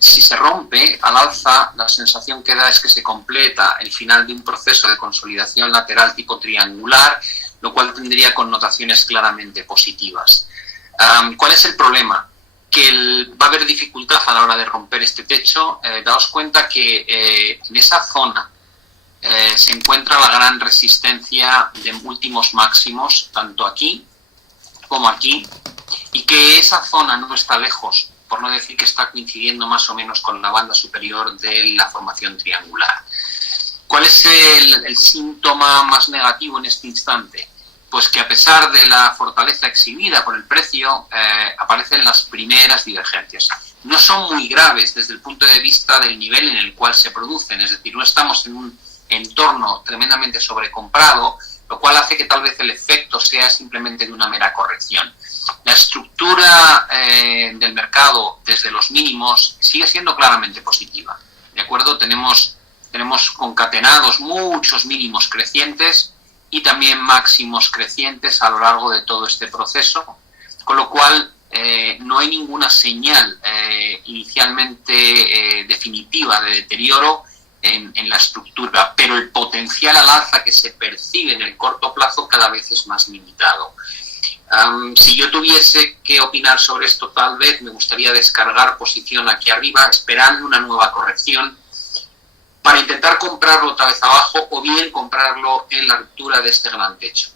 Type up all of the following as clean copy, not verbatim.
Si se rompe al alza, la sensación que da es que se completa el final de un proceso de consolidación lateral tipo triangular, lo cual tendría connotaciones claramente positivas. ¿Cuál es el problema? Que va a haber dificultad a la hora de romper este techo. Daos cuenta que en esa zona se encuentra la gran resistencia de últimos máximos, tanto aquí como aquí, y que esa zona no está lejos, por no decir que está coincidiendo más o menos con la banda superior de la formación triangular. ¿Cuál es el síntoma más negativo en este instante? Pues que a pesar de la fortaleza exhibida por el precio, aparecen las primeras divergencias. No son muy graves desde el punto de vista del nivel en el cual se producen, es decir, no estamos en un entorno tremendamente sobrecomprado, lo cual hace que tal vez el efecto sea simplemente de una mera corrección. La estructura del mercado desde los mínimos sigue siendo claramente positiva, ¿de acuerdo? Tenemos concatenados muchos mínimos crecientes y también máximos crecientes a lo largo de todo este proceso, con lo cual no hay ninguna señal inicialmente definitiva de deterioro en la estructura, pero el potencial al alza que se percibe en el corto plazo cada vez es más limitado. Si yo tuviese que opinar sobre esto, tal vez me gustaría descargar posición aquí arriba, esperando una nueva corrección, para intentar comprarlo otra vez abajo o bien comprarlo en la ruptura de este gran techo.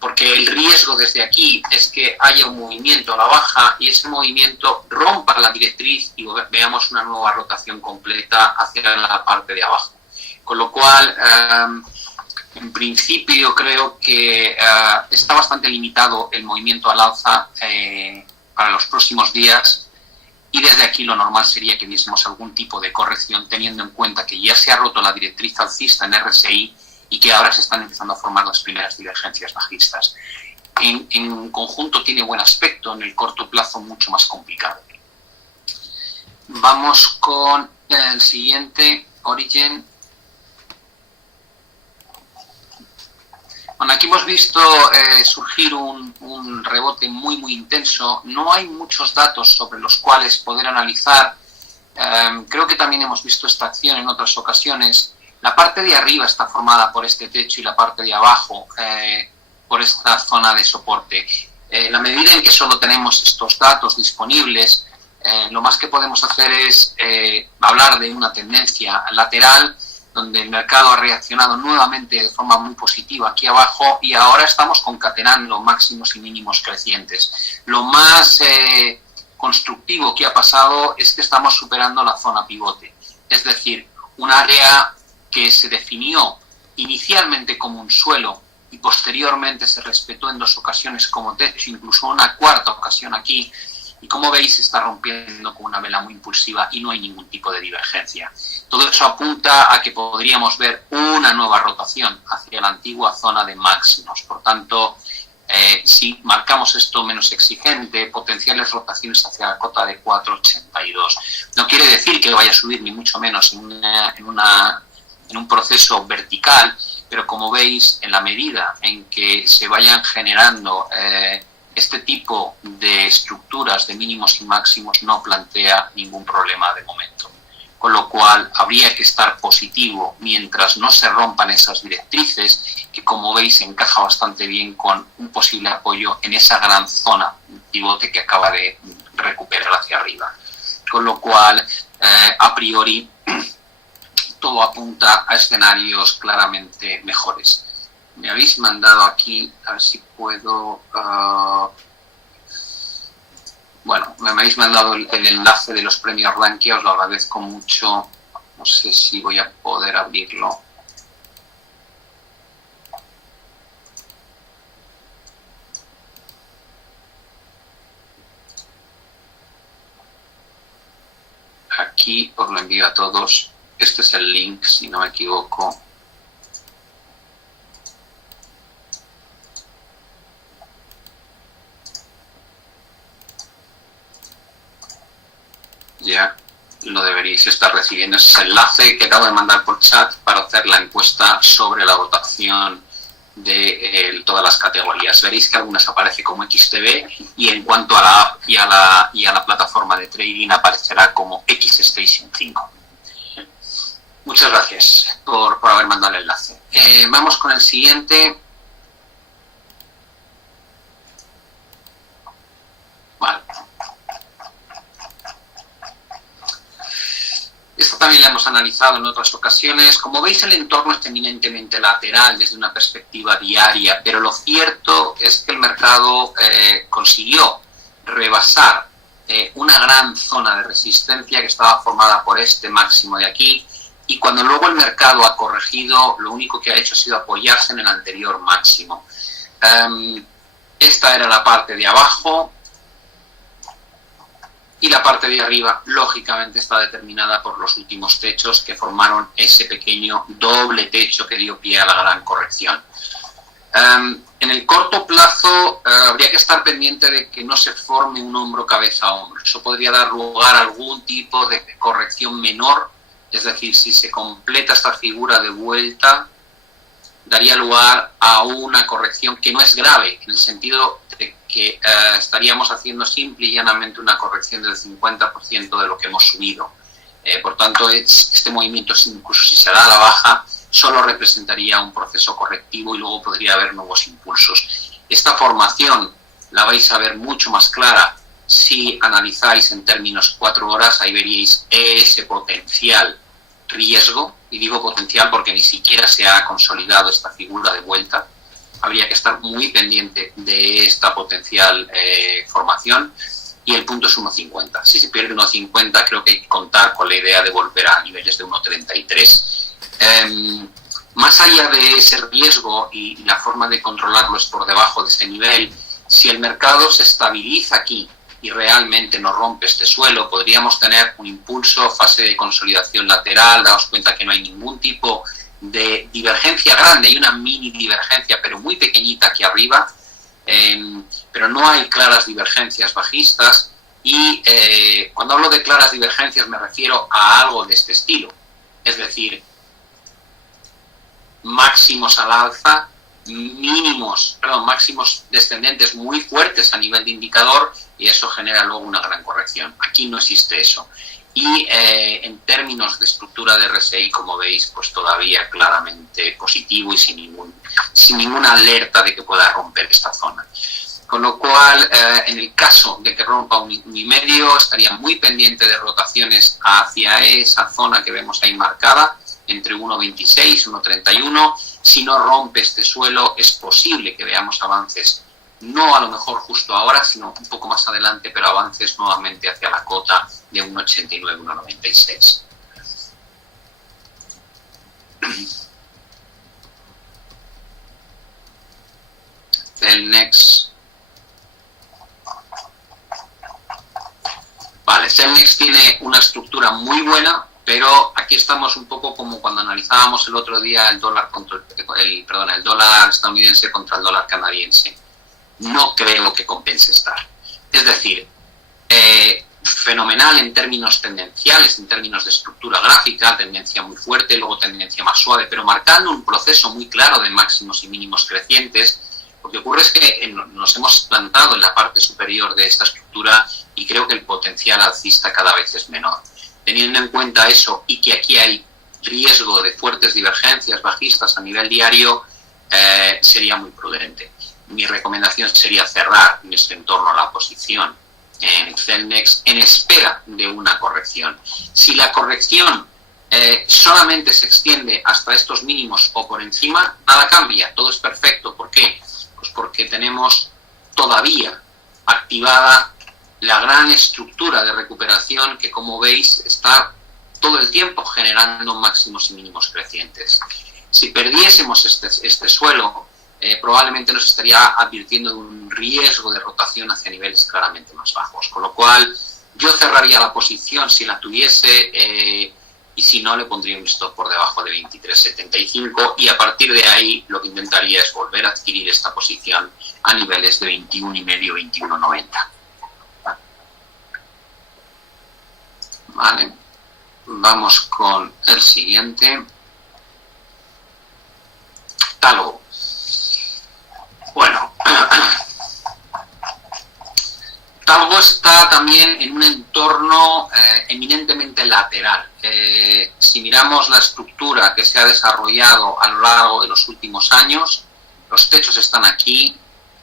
Porque el riesgo desde aquí es que haya un movimiento a la baja y ese movimiento rompa la directriz y veamos una nueva rotación completa hacia la parte de abajo. Con lo cual, en principio creo que está bastante limitado el movimiento al alza para los próximos días. Y desde aquí lo normal sería que viésemos algún tipo de corrección, teniendo en cuenta que ya se ha roto la directriz alcista en RSI y que ahora se están empezando a formar las primeras divergencias bajistas. En conjunto tiene buen aspecto, en el corto plazo mucho más complicado. Vamos con el siguiente, Origin. Bueno, aquí hemos visto surgir un rebote muy intenso. No hay muchos datos sobre los cuales poder analizar. Creo que también hemos visto esta acción en otras ocasiones. La parte de arriba está formada por este techo y la parte de abajo por esta zona de soporte. La medida en que solo tenemos estos datos disponibles, lo más que podemos hacer es hablar de una tendencia lateral, donde el mercado ha reaccionado nuevamente de forma muy positiva aquí abajo y ahora estamos concatenando máximos y mínimos crecientes. Lo más constructivo que ha pasado es que estamos superando la zona pivote, es decir, un área que se definió inicialmente como un suelo y posteriormente se respetó en 2 ocasiones como techo, incluso una cuarta ocasión aquí, y como veis se está rompiendo con una vela muy impulsiva y no hay ningún tipo de divergencia. Todo eso apunta a que podríamos ver una nueva rotación hacia la antigua zona de máximos. Por tanto, si marcamos esto menos exigente, potenciales rotaciones hacia la cota de 4,82. No quiere decir que vaya a subir ni mucho menos en un proceso vertical, pero como veis, en la medida en que se vayan generando este tipo de estructuras de mínimos y máximos no plantea ningún problema de momento. Con lo cual habría que estar positivo mientras no se rompan esas directrices, que como veis encaja bastante bien con un posible apoyo en esa gran zona pivote que acaba de recuperar hacia arriba. Con lo cual, a priori, todo apunta a escenarios claramente mejores. Me habéis mandado aquí, a ver si puedo... Bueno, me habéis mandado el enlace de los premios Rankia, os lo agradezco mucho. No sé si voy a poder abrirlo. Aquí os lo envío a todos. Este es el link, si no me equivoco. Ya lo deberíais estar recibiendo. Ese es el enlace que acabo de mandar por chat para hacer la encuesta sobre la votación de todas las categorías. Veréis que algunas aparece como XTB y en cuanto a la app y a la plataforma de trading aparecerá como XStation 5. Muchas gracias por haber mandado el enlace. Vamos con el siguiente. Vale. Esta también la hemos analizado en otras ocasiones. Como veis, el entorno es eminentemente lateral desde una perspectiva diaria, pero lo cierto es que el mercado consiguió rebasar una gran zona de resistencia que estaba formada por este máximo de aquí, y cuando luego el mercado ha corregido, lo único que ha hecho ha sido apoyarse en el anterior máximo. Esta era la parte de abajo, y la parte de arriba, lógicamente, está determinada por los últimos techos que formaron ese pequeño doble techo que dio pie a la gran corrección. En el corto plazo habría que estar pendiente de que no se forme un hombro cabeza a hombro. Eso podría dar lugar a algún tipo de corrección menor, es decir, si se completa esta figura de vuelta, daría lugar a una corrección que no es grave, en el sentido de que estaríamos haciendo simple y llanamente una corrección del 50% de lo que hemos subido. Por tanto, este movimiento, incluso si se da a la baja, solo representaría un proceso correctivo y luego podría haber nuevos impulsos. Esta formación la vais a ver mucho más clara si analizáis en términos 4 horas. Ahí veríais ese potencial riesgo, y digo potencial porque ni siquiera se ha consolidado esta figura de vuelta. Habría que estar muy pendiente de esta potencial formación, y el punto es 1.50. Si se pierde 1.50, creo que hay que contar con la idea de volver a niveles de 1.33. Más allá de ese riesgo, y la forma de controlarlo es por debajo de ese nivel, si el mercado se estabiliza aquí y realmente no rompe este suelo, podríamos tener un impulso, fase de consolidación lateral. Daos cuenta que no hay ningún tipo de divergencia grande, hay una mini divergencia, pero muy pequeñita aquí arriba, pero no hay claras divergencias bajistas, y cuando hablo de claras divergencias me refiero a algo de este estilo, es decir, máximos al alza, máximos descendentes muy fuertes a nivel de indicador, y eso genera luego una gran corrección. Aquí no existe eso. Y en términos de estructura de RSI, como veis, pues todavía claramente positivo y sin ninguna alerta de que pueda romper esta zona. Con lo cual, en el caso de que rompa un y medio, estaría muy pendiente de rotaciones hacia esa zona que vemos ahí marcada, entre 1.26 y 1.31. Si no rompe este suelo, es posible que veamos avances, no a lo mejor justo ahora, sino un poco más adelante, pero avances nuevamente hacia la cota de 1.89, 1.96. Celnex. Vale, Celnex tiene una estructura muy buena, pero aquí estamos un poco como cuando analizábamos el otro día el dólar el dólar estadounidense contra el dólar canadiense. No creo que compense estar. Es decir, fenomenal en términos tendenciales, en términos de estructura gráfica, tendencia muy fuerte, luego tendencia más suave, pero marcando un proceso muy claro de máximos y mínimos crecientes. Lo que ocurre es que nos hemos plantado en la parte superior de esta estructura, y creo que el potencial alcista cada vez es menor. Teniendo en cuenta eso, y que aquí hay riesgo de fuertes divergencias bajistas a nivel diario, sería muy prudente. Mi recomendación sería cerrar en este entorno la posición en Celnex en espera de una corrección. Si la corrección solamente se extiende hasta estos mínimos o por encima, nada cambia, todo es perfecto. ¿Por qué? Pues porque tenemos todavía activada la gran estructura de recuperación que, como veis, está todo el tiempo generando máximos y mínimos crecientes. Si perdiésemos este suelo, probablemente nos estaría advirtiendo de un riesgo de rotación hacia niveles claramente más bajos. Con lo cual, yo cerraría la posición si la tuviese, y si no, le pondría un stop por debajo de 23.75, y a partir de ahí lo que intentaría es volver a adquirir esta posición a niveles de 21,5, 21,90. Vale, vamos con el siguiente. Talgo. luego está también en un entorno eminentemente lateral. Si miramos la estructura que se ha desarrollado a lo largo de los últimos años, los techos están aquí,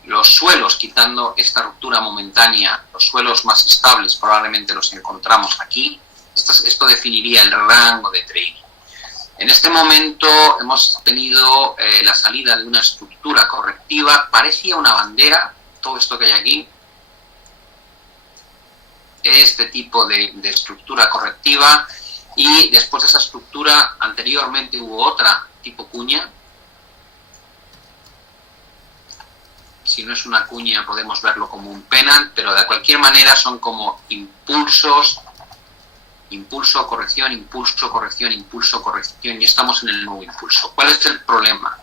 los suelos, quitando esta ruptura momentánea, los suelos más estables probablemente los encontramos aquí. Esto definiría el rango de trading. En este momento hemos tenido la salida de una estructura correctiva, parecía una bandera, todo esto que hay aquí, este tipo de estructura correctiva, y después de esa estructura anteriormente hubo otra tipo cuña. Si no es una cuña podemos verlo como un pennant, pero de cualquier manera son como impulsos, impulso, corrección, impulso, corrección, impulso, corrección, y estamos en el nuevo impulso. ¿Cuál es el problema?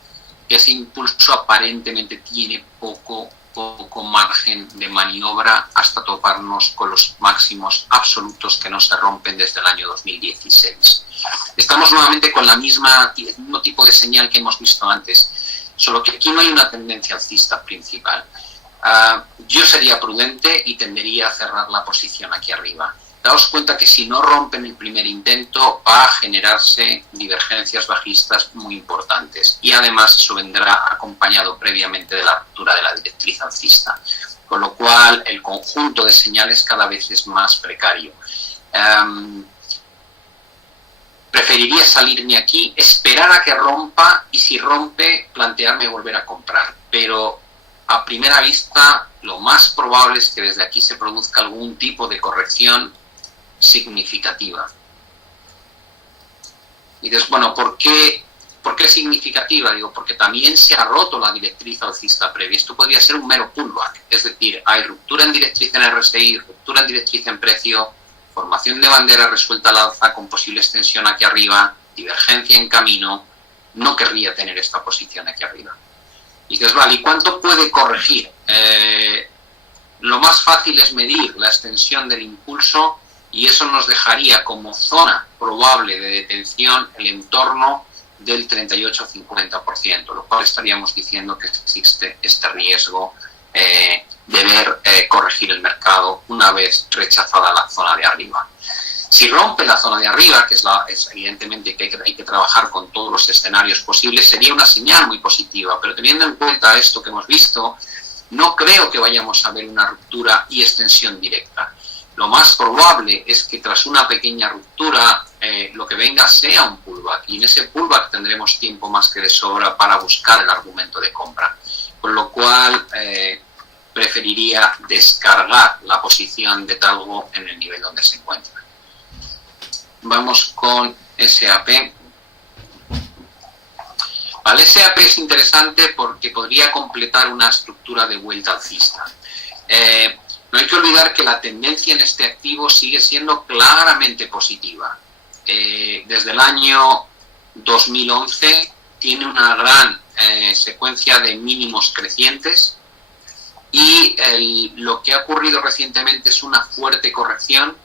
Que ese impulso aparentemente tiene poco margen de maniobra hasta toparnos con los máximos absolutos que no se rompen desde el año 2016. Estamos nuevamente con el mismo tipo de señal que hemos visto antes, solo que aquí no hay una tendencia alcista principal. Yo sería prudente y tendería a cerrar la posición aquí arriba. Daos cuenta que si no rompen el primer intento va a generarse divergencias bajistas muy importantes, y además eso vendrá acompañado previamente de la ruptura de la directriz alcista, con lo cual el conjunto de señales cada vez es más precario. Preferiría salirme aquí, esperar a que rompa, y si rompe plantearme volver a comprar, pero a primera vista lo más probable es que desde aquí se produzca algún tipo de corrección significativa. Y dices, bueno, ¿por qué significativa? Digo, porque también se ha roto la directriz alcista previa. Esto podría ser un mero pullback, es decir, hay ruptura en directriz en RSI, ruptura en directriz en precio, formación de bandera resuelta al alza con posible extensión aquí arriba, divergencia en camino. No querría tener esta posición aquí arriba. Y dices, vale, ¿y cuánto puede corregir? Lo más fácil es medir la extensión del impulso, y eso nos dejaría como zona probable de detención el entorno del 38-50%, lo cual estaríamos diciendo que existe este riesgo de ver corregir el mercado una vez rechazada la zona de arriba. Si rompe la zona de arriba, que es evidentemente que hay que trabajar con todos los escenarios posibles, sería una señal muy positiva, pero teniendo en cuenta esto que hemos visto, no creo que vayamos a ver una ruptura y extensión directa. Lo más probable es que tras una pequeña ruptura lo que venga sea un pullback, y en ese pullback tendremos tiempo más que de sobra para buscar el argumento de compra, con lo cual preferiría descargar la posición de Talgo en el nivel donde se encuentra. Vamos con SAP. Vale, SAP es interesante porque podría completar una estructura de vuelta alcista. No hay que olvidar que la tendencia en este activo sigue siendo claramente positiva. Desde el año 2011 tiene una gran secuencia de mínimos crecientes, y lo que ha ocurrido recientemente es una fuerte corrección,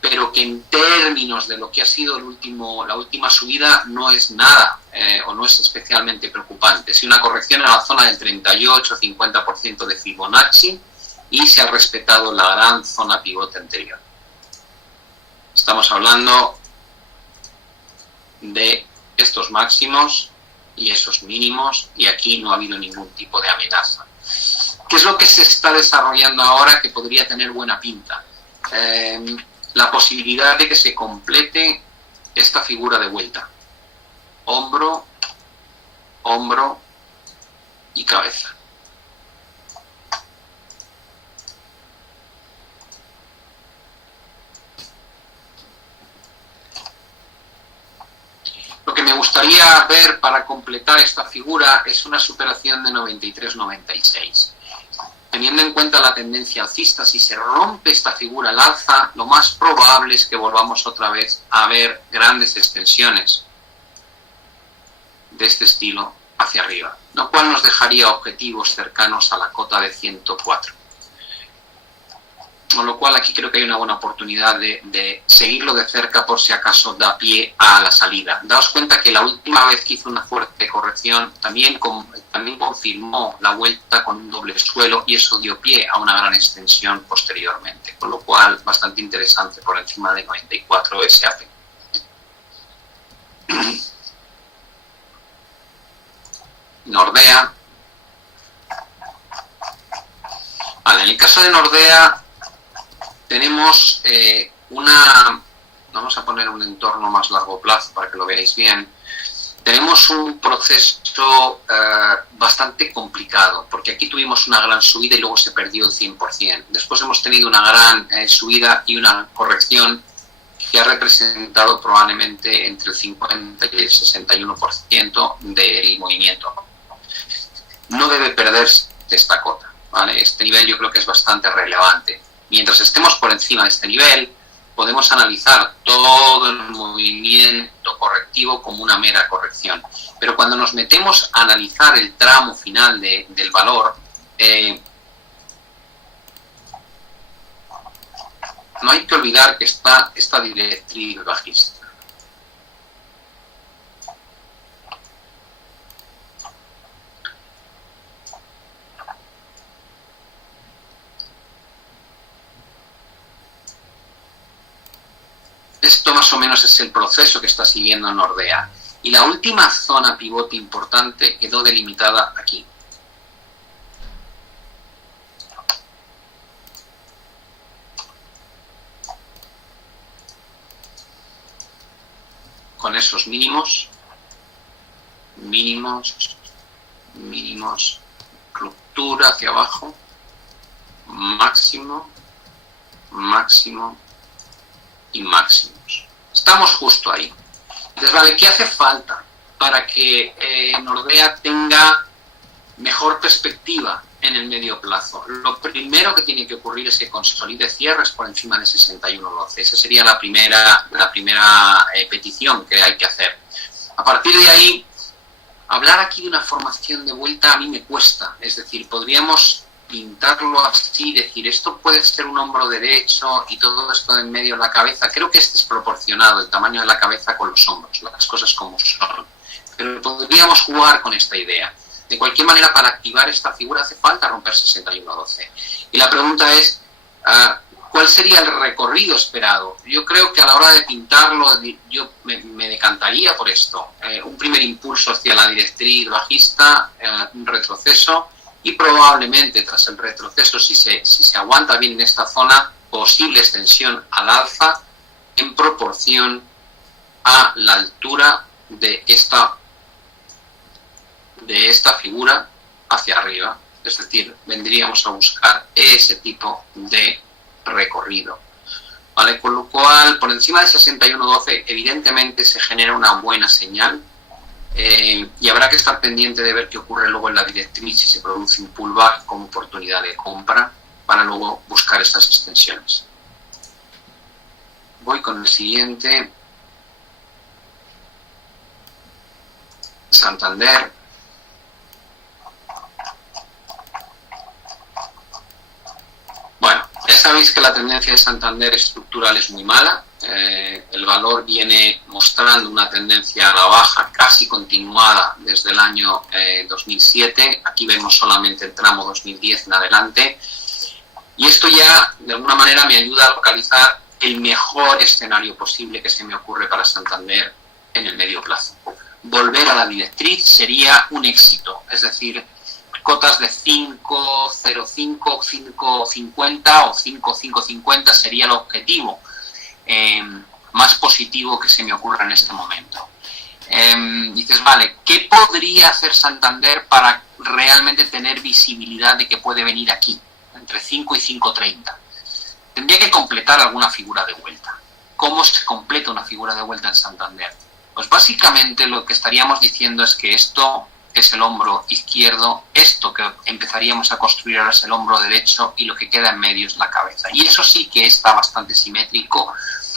pero que en términos de lo que ha sido la última subida no es nada o no es especialmente preocupante. Es una corrección en la zona del 38-50% de Fibonacci, y se ha respetado la gran zona pivote anterior. Estamos hablando de estos máximos y esos mínimos, y aquí no ha habido ningún tipo de amenaza. ¿Qué es lo que se está desarrollando ahora que podría tener buena pinta? La posibilidad de que se complete esta figura de vuelta. Hombro, hombro y cabeza. Lo que me gustaría ver para completar esta figura es una superación de 93-96. Teniendo en cuenta la tendencia alcista, si se rompe esta figura al alza, lo más probable es que volvamos otra vez a ver grandes extensiones de este estilo hacia arriba, lo cual nos dejaría objetivos cercanos a la cota de 104. Con lo cual aquí creo que hay una buena oportunidad de seguirlo de cerca por si acaso da pie a la salida. Daos cuenta que la última vez que hizo una fuerte corrección también confirmó la vuelta con un doble suelo y eso dio pie a una gran extensión posteriormente. Con lo cual bastante interesante por encima de 94 SAP. Nordea. Vale, en el caso de Nordea tenemos vamos a poner un entorno más largo plazo para que lo veáis bien. Tenemos un proceso bastante complicado, porque aquí tuvimos una gran subida y luego se perdió el 100%. Después hemos tenido una gran subida y una corrección que ha representado probablemente entre el 50 y el 61% del movimiento. No debe perderse esta cota, ¿vale? Este nivel yo creo que es bastante relevante. Mientras estemos por encima de este nivel, podemos analizar todo el movimiento correctivo como una mera corrección. Pero cuando nos metemos a analizar el tramo final del valor, no hay que olvidar que está esta directriz bajista. Esto más o menos es el proceso que está siguiendo Nordea. Y la última zona pivote importante quedó delimitada aquí. Con esos mínimos, ruptura hacia abajo, máximo y máximos. Estamos justo ahí. Entonces, vale, ¿qué hace falta para que Nordea tenga mejor perspectiva en el medio plazo? Lo primero que tiene que ocurrir es que consolide cierres por encima de 61.12. Esa sería la primera petición que hay que hacer. A partir de ahí, hablar aquí de una formación de vuelta a mí me cuesta. Es decir, podríamos pintarlo así, decir esto puede ser un hombro derecho y todo esto en medio de la cabeza. Creo que es desproporcionado el tamaño de la cabeza con los hombros, las cosas como son. Pero podríamos jugar con esta idea. De cualquier manera, para activar esta figura hace falta romper 61.12. Y la pregunta es, ¿cuál sería el recorrido esperado? Yo creo que a la hora de pintarlo, yo me decantaría por esto. Un primer impulso hacia la directriz bajista, un retroceso, y probablemente tras el retroceso, si se aguanta bien en esta zona, posible extensión al alza en proporción a la altura de esta figura hacia arriba. Es decir, vendríamos a buscar ese tipo de recorrido. ¿Vale? Con lo cual, por encima de 61.12, evidentemente se genera una buena señal. Y habrá que estar pendiente de ver qué ocurre luego en la directriz si se produce un pullback como oportunidad de compra para luego buscar estas extensiones. Voy con el siguiente. Santander. Bueno, ya sabéis que la tendencia de Santander estructural es muy mala. El valor viene mostrando una tendencia a la baja casi continuada desde el año 2007. Aquí vemos solamente el tramo 2010 en adelante. Y esto ya, de alguna manera, me ayuda a localizar el mejor escenario posible que se me ocurre para Santander en el medio plazo. Volver a la directriz sería un éxito. Es decir, cotas de 5.05, 5.50 o 5.550 sería el objetivo más positivo que se me ocurra en este momento. Dices, vale, ¿qué podría hacer Santander para realmente tener visibilidad de que puede venir aquí, entre 5 y 5.30? Tendría que completar alguna figura de vuelta. ¿Cómo se completa una figura de vuelta en Santander? Pues básicamente lo que estaríamos diciendo es que esto es el hombro izquierdo, esto que empezaríamos a construir ahora es el hombro derecho y lo que queda en medio es la cabeza. Y eso sí que está bastante simétrico,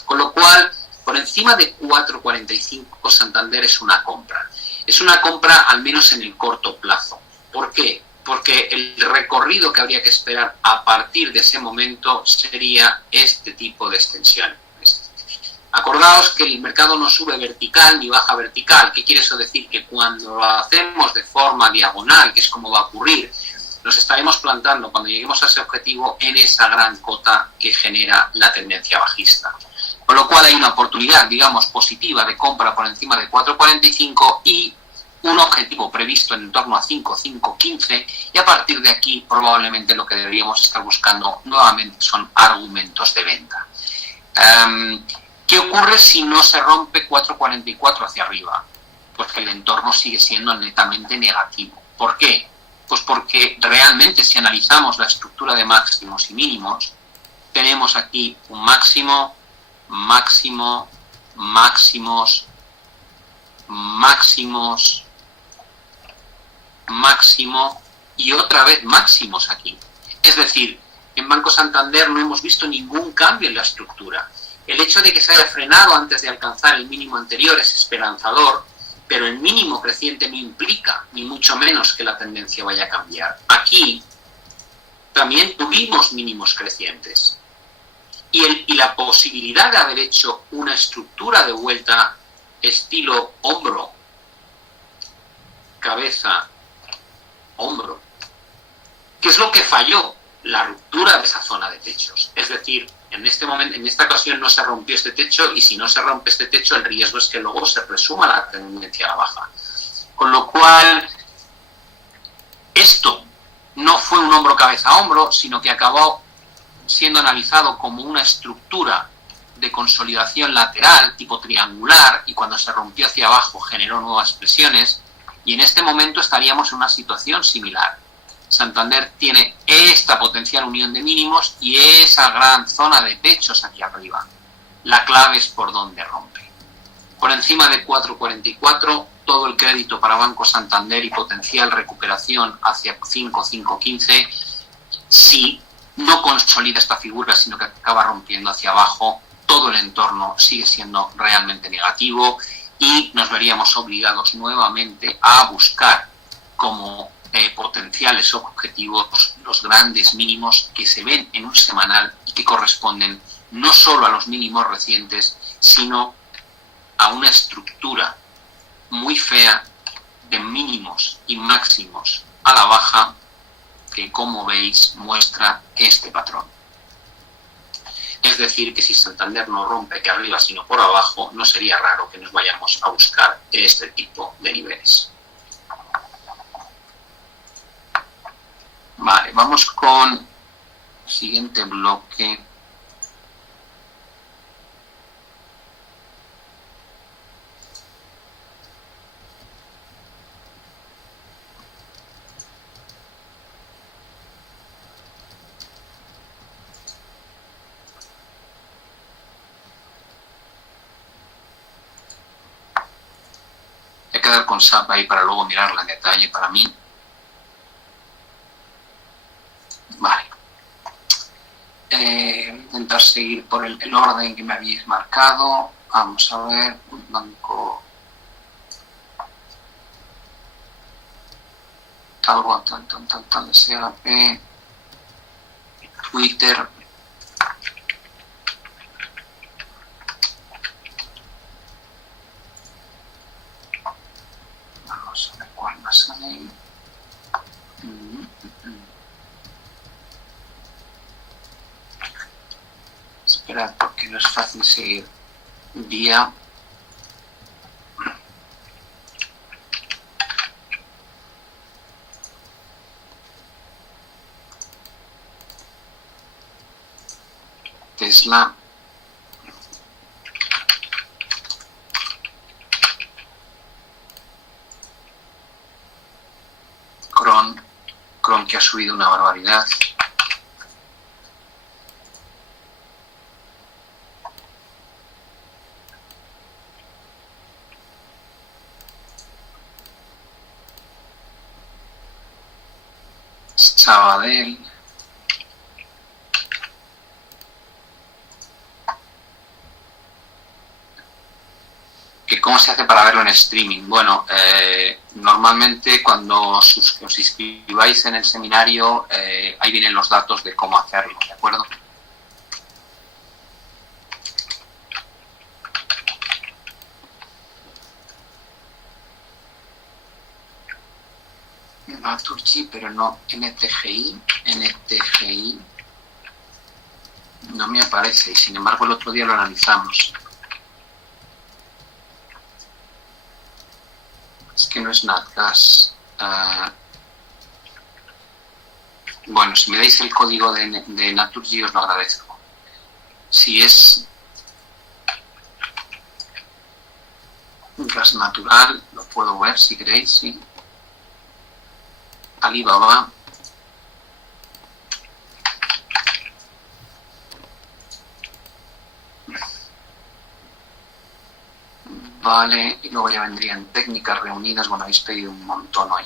con lo cual por encima de 4.45 Santander es una compra. Es una compra al menos en el corto plazo. ¿Por qué? porque el recorrido que habría que esperar a partir de ese momento sería este tipo de extensión. Acordaos que el mercado no sube vertical ni baja vertical. ¿Qué quiere eso decir? Que cuando lo hacemos de forma diagonal, que es como va a ocurrir, nos estaremos plantando cuando lleguemos a ese objetivo en esa gran cota que genera la tendencia bajista. Con lo cual hay una oportunidad, digamos, positiva de compra por encima de 4,45 y un objetivo previsto en torno a 5,515 y a partir de aquí probablemente lo que deberíamos estar buscando nuevamente son argumentos de venta. ¿Qué ocurre si no se rompe 4,44 hacia arriba? Pues que el entorno sigue siendo netamente negativo. ¿Por qué? Pues porque realmente si analizamos la estructura de máximos y mínimos, tenemos aquí un máximo, máximo, máximos, máximos, máximo y otra vez máximos aquí. Es decir, en Banco Santander no hemos visto ningún cambio en la estructura. El hecho de que se haya frenado antes de alcanzar el mínimo anterior es esperanzador, pero el mínimo creciente no implica, ni mucho menos, que la tendencia vaya a cambiar. Aquí también tuvimos mínimos crecientes. Y la posibilidad de haber hecho una estructura de vuelta estilo hombro, cabeza, hombro. ¿Qué es lo que falló? La ruptura de esa zona de techos. Es decir, en este momento, en esta ocasión no se rompió este techo y si no se rompe este techo el riesgo es que luego se resuma la tendencia a la baja. Con lo cual, esto no fue un hombro cabeza a hombro, sino que acabó siendo analizado como una estructura de consolidación lateral tipo triangular y cuando se rompió hacia abajo generó nuevas presiones y en este momento estaríamos en una situación similar. Santander tiene esta potencial unión de mínimos y esa gran zona de techos aquí arriba. La clave es por dónde rompe. Por encima de 4,44, todo el crédito para Banco Santander y potencial recuperación hacia 5,515. Si no consolida esta figura, sino que acaba rompiendo hacia abajo, todo el entorno sigue siendo realmente negativo y nos veríamos obligados nuevamente a buscar como potenciales objetivos los grandes mínimos que se ven en un semanal y que corresponden no solo a los mínimos recientes, sino a una estructura muy fea de mínimos y máximos a la baja que, como veis, muestra este patrón. Es decir, que si Santander no rompe aquí arriba sino por abajo, no sería raro que nos vayamos a buscar este tipo de niveles. Vale, vamos con el siguiente bloque. Voy a quedar con SAP ahí para luego mirarla en detalle para mí. Vale. Intentar seguir por el orden que me habéis marcado. Vamos a ver, un banco. Algo tal de SAP. Twitter. Vamos a ver cuál más hay. Esperad porque no es fácil seguir día. Tesla. Cron que ha subido una barbaridad. Sabadell. Que ¿Cómo se hace para verlo en streaming? Bueno, normalmente cuando os inscribáis en el seminario, ahí vienen los datos de cómo hacerlo, ¿de acuerdo? Naturgy, pero no NTGI. NTGI no me aparece, y sin embargo el otro día lo analizamos. Es que no es NatGas. Bueno, si me dais el código de Naturgy os lo agradezco. Si es gas natural, lo puedo ver si queréis, sí. Alibaba. Vale, y luego ya vendrían técnicas reunidas. Bueno, habéis pedido un montón hoy.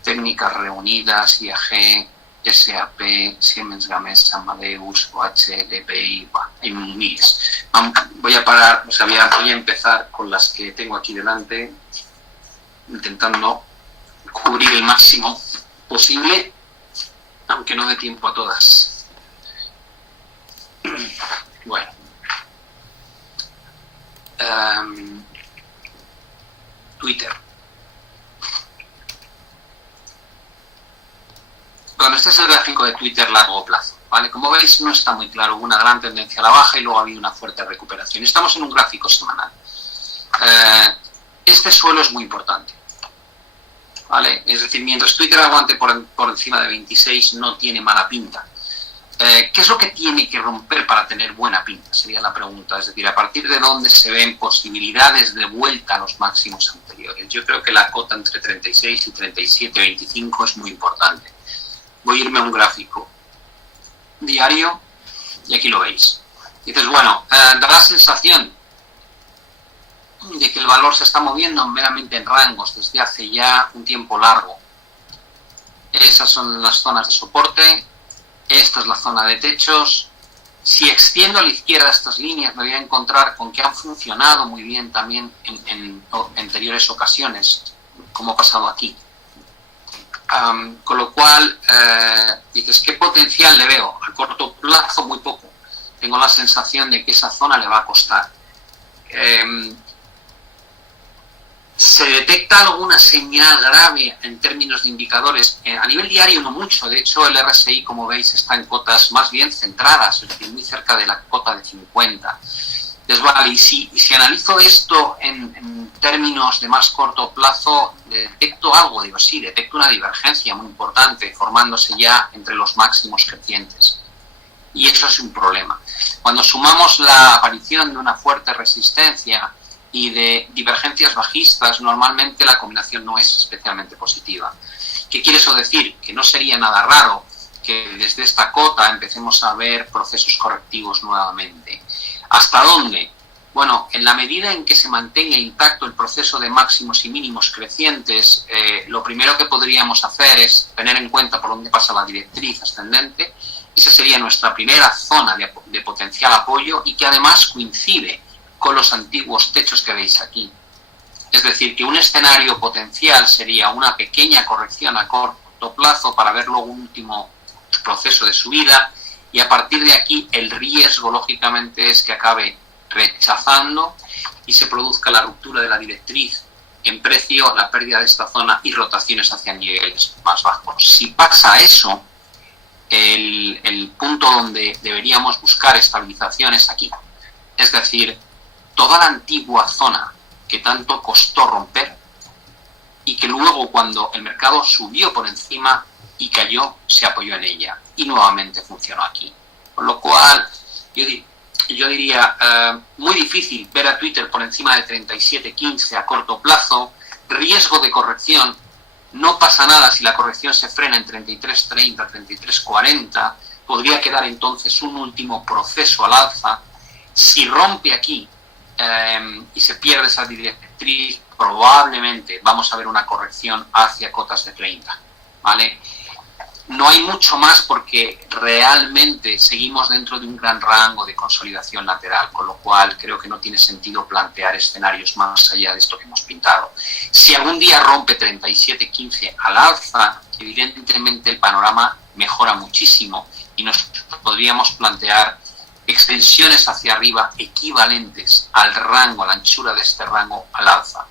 Técnicas reunidas, IAG, SAP, Siemens Gamesa, Amadeus, OHL, BI, hay miles. Voy a parar, o sea, voy a empezar con las que tengo aquí delante, intentando cubrir el máximo posible, aunque no dé tiempo a todas. Bueno. Twitter. Bueno, este es el gráfico de Twitter largo plazo, ¿vale? Como veis, no está muy claro, hubo una gran tendencia a la baja y luego ha habido una fuerte recuperación. Estamos en un gráfico semanal. Este suelo es muy importante, ¿vale? Es decir, mientras Twitter aguante por encima de 26, no tiene mala pinta. ¿Qué es lo que tiene que romper para tener buena pinta? Sería la pregunta. Es decir, ¿a partir de dónde se ven posibilidades de vuelta a los máximos anteriores? Yo creo que la cota entre 36 y 37, 25 es muy importante. Voy a irme a un gráfico diario y aquí lo veis. Dices, bueno, da la sensación de que el valor se está moviendo meramente en rangos desde hace ya un tiempo largo. Esas son las zonas de soporte. Esta es la zona de techos. Si extiendo a la izquierda estas líneas, me voy a encontrar con que han funcionado muy bien también en anteriores ocasiones, como ha pasado aquí. Con lo cual, dices, ¿qué potencial le veo? A corto plazo, muy poco. Tengo la sensación de que esa zona le va a costar. ¿Se detecta alguna señal grave en términos de indicadores? A nivel diario no mucho, de hecho el RSI, como veis, está en cotas más bien centradas, es decir, muy cerca de la cota de 50. Entonces, vale, y si analizo esto en términos de más corto plazo, detecto algo, digo, sí, detecto una divergencia muy importante formándose ya entre los máximos crecientes. Y eso es un problema. Cuando sumamos la aparición de una fuerte resistencia y de divergencias bajistas, normalmente la combinación no es especialmente positiva. ¿Qué quiere eso decir? Que no sería nada raro que desde esta cota empecemos a ver procesos correctivos nuevamente. ¿Hasta dónde? Bueno, en la medida en que se mantenga intacto el proceso de máximos y mínimos crecientes, lo primero que podríamos hacer es tener en cuenta por dónde pasa la directriz ascendente. Esa sería nuestra primera zona de potencial apoyo y que además coincide con los antiguos techos que veis aquí. Es decir, que un escenario potencial sería una pequeña corrección a corto plazo para ver luego un último proceso de subida, y a partir de aquí el riesgo lógicamente es que acabe rechazando y se produzca la ruptura de la directriz en precio, la pérdida de esta zona y rotaciones hacia niveles más bajos. Si pasa eso, el punto donde deberíamos buscar estabilización es aquí. Es decir, toda la antigua zona que tanto costó romper y que luego cuando el mercado subió por encima y cayó, se apoyó en ella y nuevamente funcionó aquí. Con lo cual, yo diría, muy difícil ver a Twitter por encima de 37.15 a corto plazo, riesgo de corrección, no pasa nada si la corrección se frena en 33.30, 33.40, podría quedar entonces un último proceso al alza. Si rompe aquí y se pierde esa directriz, probablemente vamos a ver una corrección hacia cotas de 30, ¿vale? No hay mucho más porque realmente seguimos dentro de un gran rango de consolidación lateral, con lo cual creo que no tiene sentido plantear escenarios más allá de esto que hemos pintado. Si algún día rompe 37.15 al alza, evidentemente el panorama mejora muchísimo y nos podríamos plantear extensiones hacia arriba equivalentes al rango, a la anchura de este rango al alza.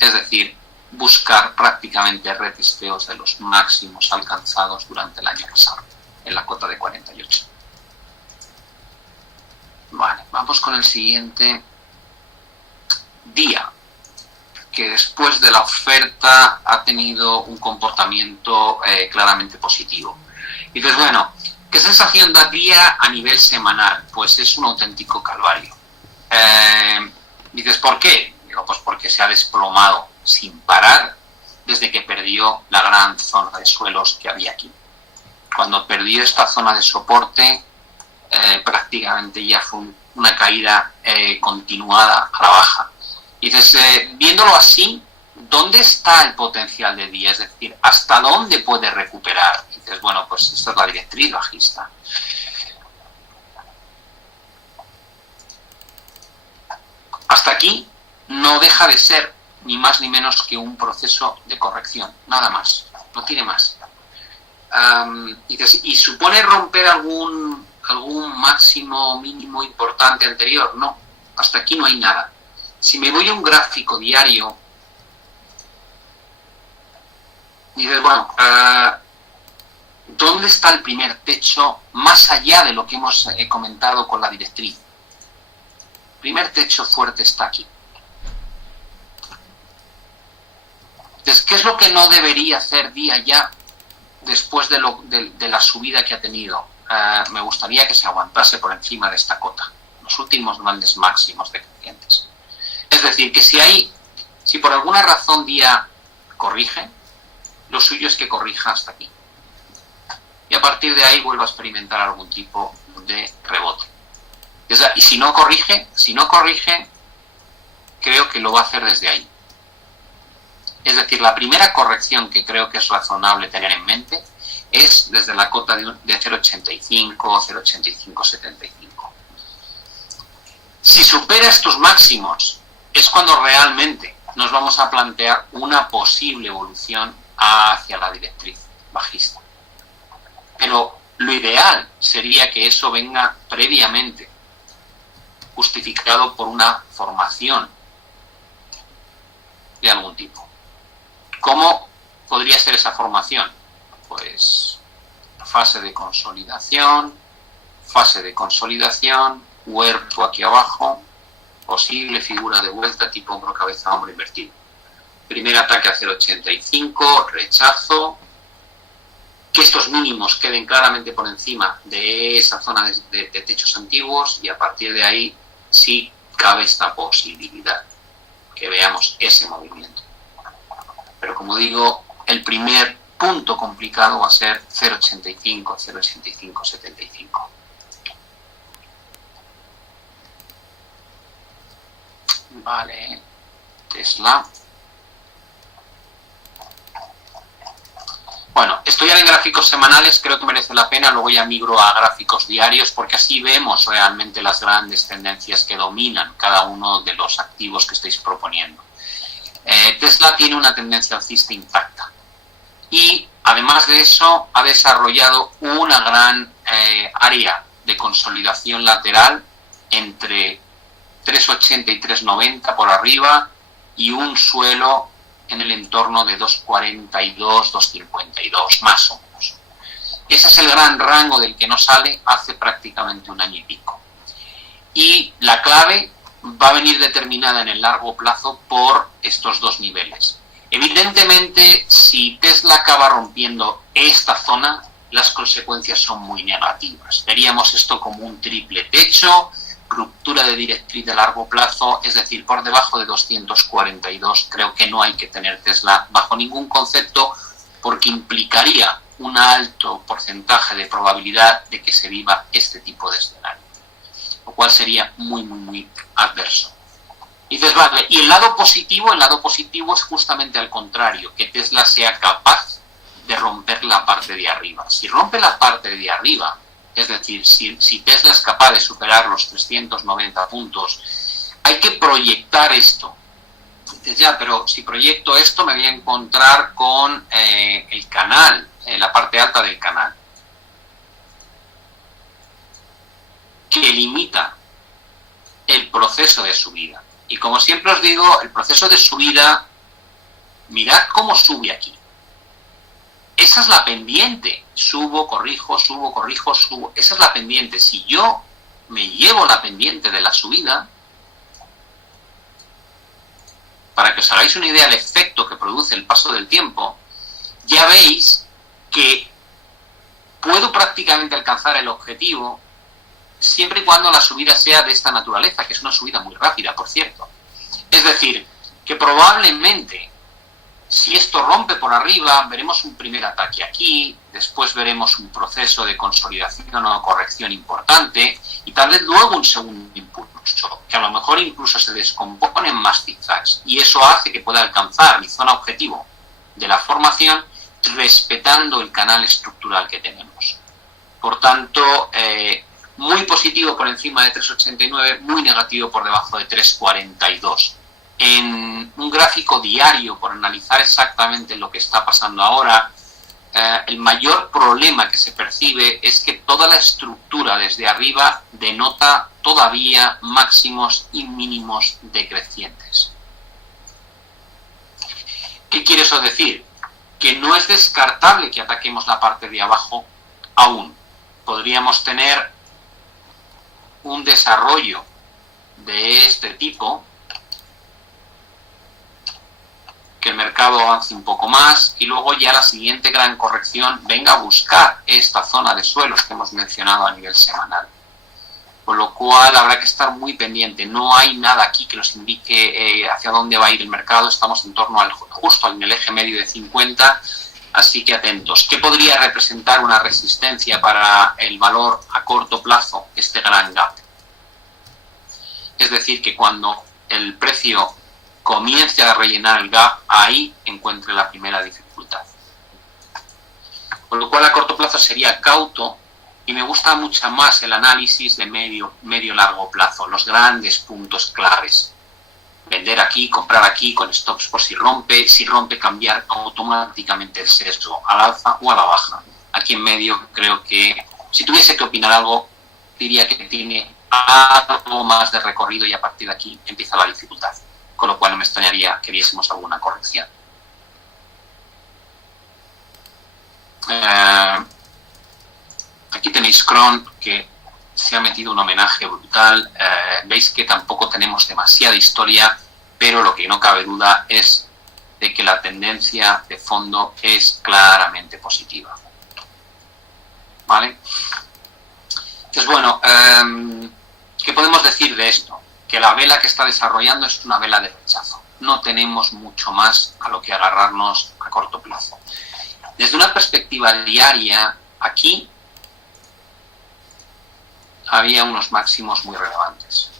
Es decir, buscar prácticamente retesteos de los máximos alcanzados durante el año pasado, en la cota de 48. Vale, vamos con el siguiente día, que después de la oferta ha tenido un comportamiento claramente positivo. Y dices, bueno, ¿qué sensación da día a nivel semanal? Pues es un auténtico calvario. Dices, ¿por qué? Digo, pues porque se ha desplomado sin parar desde que perdió la gran zona de suelos que había aquí. Cuando perdió esta zona de soporte, prácticamente ya fue una caída continuada a la baja. Y dices, viéndolo así, ¿dónde está el potencial de día? Es decir, ¿hasta dónde puede recuperar? Y dices, bueno, pues esta es la directriz bajista. Hasta aquí no deja de ser ni más ni menos que un proceso de corrección, nada más, no tiene más. ¿Y supone romper algún máximo mínimo importante anterior? No, hasta aquí no hay nada. Si me voy a un gráfico diario, dices, bueno, ¿dónde está el primer techo más allá de lo que hemos comentado con la directriz? El primer techo fuerte está aquí. Entonces, ¿qué es lo que no debería hacer día ya después de la subida que ha tenido? Me gustaría que se aguantase por encima de esta cota, los últimos grandes máximos decrecientes. Es decir, que si por alguna razón día corrige, lo suyo es que corrija hasta aquí. Y a partir de ahí vuelva a experimentar algún tipo de rebote. Y si no corrige, creo que lo va a hacer desde ahí. Es decir, la primera corrección que creo que es razonable tener en mente es desde la cota de 0,85 o 0,8575. Si supera estos máximos, es cuando realmente nos vamos a plantear una posible evolución hacia la directriz bajista. Pero lo ideal sería que eso venga previamente justificado por una formación de algún tipo. ¿Cómo podría ser esa formación? Pues fase de consolidación, huerto aquí abajo, posible figura de vuelta tipo hombro, cabeza, hombro invertido. Primer ataque a 0,85, rechazo, que estos mínimos queden claramente por encima de esa zona de techos antiguos y a partir de ahí sí cabe esta posibilidad, que veamos ese movimiento. Pero como digo, el primer punto complicado va a ser 0,85, 0,8575. Vale, Tesla. Bueno, estoy ahora en gráficos semanales, creo que merece la pena, luego ya migro a gráficos diarios porque así vemos realmente las grandes tendencias que dominan cada uno de los activos que estáis proponiendo. Tesla tiene una tendencia alcista intacta y además de eso ha desarrollado una gran área de consolidación lateral entre 3,80 y 3,90 por arriba y un suelo en el entorno de 2,42, 2,52 más o menos. Ese es el gran rango del que no sale hace prácticamente un año y pico. Y la clave va a venir determinada en el largo plazo por estos dos niveles. Evidentemente, si Tesla acaba rompiendo esta zona, las consecuencias son muy negativas. Veríamos esto como un triple techo, ruptura de directriz de largo plazo, es decir, por debajo de 242, creo que no hay que tener Tesla bajo ningún concepto porque implicaría un alto porcentaje de probabilidad de que se viva este tipo de escenario, lo cual sería muy, muy, muy adverso. Y dices, vale, y el lado positivo es justamente al contrario, que Tesla sea capaz de romper la parte de arriba. Si rompe la parte de arriba, es decir, si Tesla es capaz de superar los 390 puntos, hay que proyectar esto. Dices, ya, pero si proyecto esto me voy a encontrar con el canal, la parte alta del canal, que limita el proceso de subida. Y como siempre os digo, el proceso de subida, mirad cómo sube aquí. Esa es la pendiente. Subo, corrijo, subo, corrijo, subo. Esa es la pendiente. Si yo me llevo la pendiente de la subida, para que os hagáis una idea del efecto que produce el paso del tiempo, ya veis que puedo prácticamente alcanzar el objetivo siempre y cuando la subida sea de esta naturaleza, que es una subida muy rápida, por cierto. Es decir, que probablemente, si esto rompe por arriba, veremos un primer ataque aquí, después veremos un proceso de consolidación o corrección importante, y tal vez luego un segundo impulso, que a lo mejor incluso se descompone en más zigzags, y eso hace que pueda alcanzar mi zona objetivo de la formación respetando el canal estructural que tenemos. Por tanto, muy positivo por encima de 3,89, muy negativo por debajo de 3,42. En un gráfico diario, por analizar exactamente lo que está pasando ahora, el mayor problema que se percibe es que toda la estructura desde arriba denota todavía máximos y mínimos decrecientes. ¿Qué quiere eso decir? Que no es descartable que ataquemos la parte de abajo aún. Podríamos tener un desarrollo de este tipo, que el mercado avance un poco más y luego ya la siguiente gran corrección venga a buscar esta zona de suelos que hemos mencionado a nivel semanal. Con lo cual habrá que estar muy pendiente. No hay nada aquí que nos indique hacia dónde va a ir el mercado. Estamos en torno al justo en el eje medio de 50, así que atentos. ¿Qué podría representar una resistencia para el valor a corto plazo? Este gran gap. Es decir, que cuando el precio comience a rellenar el gap, ahí encuentre la primera dificultad. Con lo cual a corto plazo sería cauto, y me gusta mucho más el análisis de medio-largo plazo, los grandes puntos claves. Vender aquí, comprar aquí con stops por si rompe cambiar automáticamente el sesgo al alza o a la baja. Aquí en medio creo que, si tuviese que opinar algo, diría que tiene algo más de recorrido y a partir de aquí empieza la dificultad. Con lo cual no me extrañaría que viésemos alguna corrección. Aquí tenéis Cron, que se ha metido un homenaje brutal. Veis que tampoco tenemos demasiada historia, pero lo que no cabe duda es de que la tendencia de fondo es claramente positiva. ¿Vale? Entonces, bueno, ¿qué podemos decir de esto? Que la vela que está desarrollando es una vela de rechazo. No tenemos mucho más a lo que agarrarnos a corto plazo. Desde una perspectiva diaria, aquí había unos máximos muy relevantes.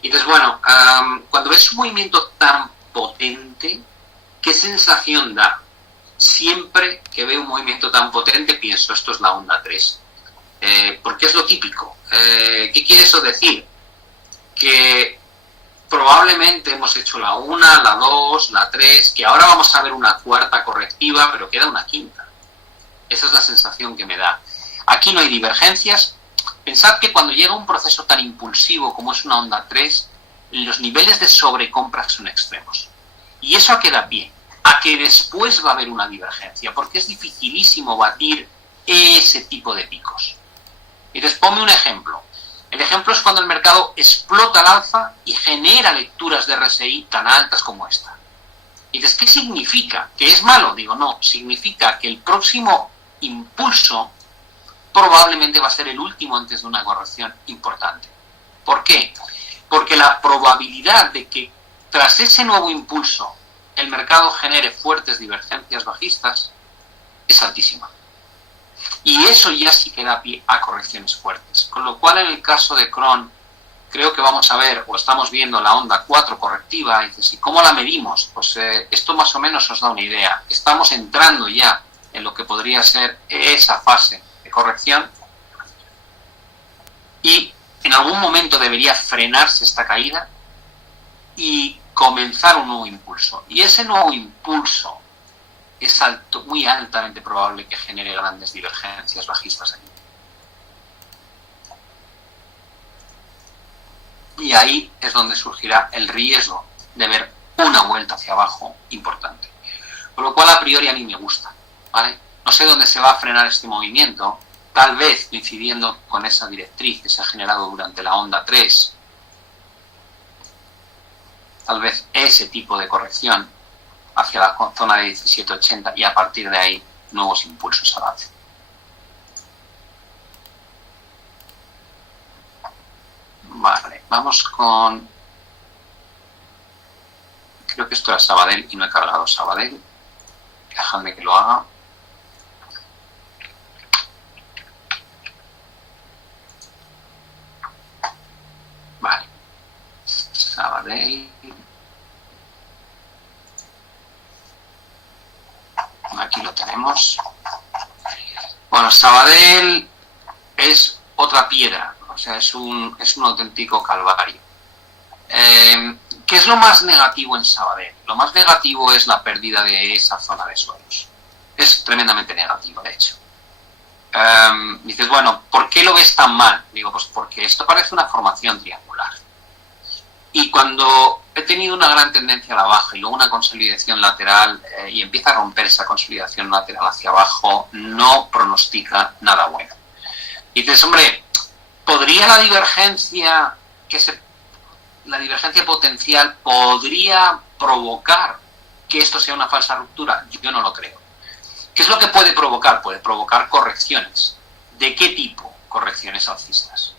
Y entonces, bueno, cuando ves un movimiento tan potente, ¿qué sensación da? Siempre que veo un movimiento tan potente pienso, esto es la onda 3. Porque es lo típico. ¿Qué quiere eso decir? Que probablemente hemos hecho la 1, la 2, la 3, que ahora vamos a ver una cuarta correctiva, pero queda una quinta. Esa es la sensación que me da. Aquí no hay divergencias. Pensad que cuando llega un proceso tan impulsivo como es una onda 3, los niveles de sobrecompra son extremos. Y eso queda pie a que después va a haber una divergencia, porque es dificilísimo batir ese tipo de picos. Y les pongo un ejemplo. El ejemplo es cuando el mercado explota al alza y genera lecturas de RSI tan altas como esta. Y entonces, ¿qué significa? ¿Que es malo? Digo, no. Significa que el próximo impulso probablemente va a ser el último antes de una corrección importante. ¿Por qué? Porque la probabilidad de que tras ese nuevo impulso el mercado genere fuertes divergencias bajistas es altísima. Y eso ya sí que da pie a correcciones fuertes. Con lo cual, en el caso de Cron, creo que vamos a ver, o estamos viendo la onda 4 correctiva, y dices, ¿y cómo la medimos? Pues esto más o menos os da una idea. Estamos entrando ya en lo que podría ser esa fase de corrección, y en algún momento debería frenarse esta caída y comenzar un nuevo impulso. Y ese nuevo impulso es muy altamente probable que genere grandes divergencias bajistas aquí. Y ahí es donde surgirá el riesgo de ver una vuelta hacia abajo importante. Por lo cual, a priori, a mí me gusta, ¿vale? No sé dónde se va a frenar este movimiento, tal vez coincidiendo con esa directriz que se ha generado durante la onda 3, tal vez ese tipo de corrección hacia la zona de 17.80 y a partir de ahí nuevos impulsos al alza. Vale, vamos con... Creo que esto era Sabadell y no he cargado Sabadell. Dejadme que lo haga. Vale. Sabadell. Aquí lo tenemos. Bueno, Sabadell es otra piedra. O sea, es un auténtico calvario. ¿Qué es lo más negativo en Sabadell? Lo más negativo es la pérdida de esa zona de suelos. Es tremendamente negativo, de hecho. Dices, bueno, ¿por qué lo ves tan mal? Digo, pues porque esto parece una formación triangular. Y cuando he tenido una gran tendencia a la baja y luego una consolidación lateral y empieza a romper esa consolidación lateral hacia abajo, no pronostica nada bueno. Y dices, hombre, ¿podría la divergencia potencial podría provocar que esto sea una falsa ruptura? Yo no lo creo. ¿Qué es lo que puede provocar? Puede provocar correcciones. ¿De qué tipo? Correcciones alcistas.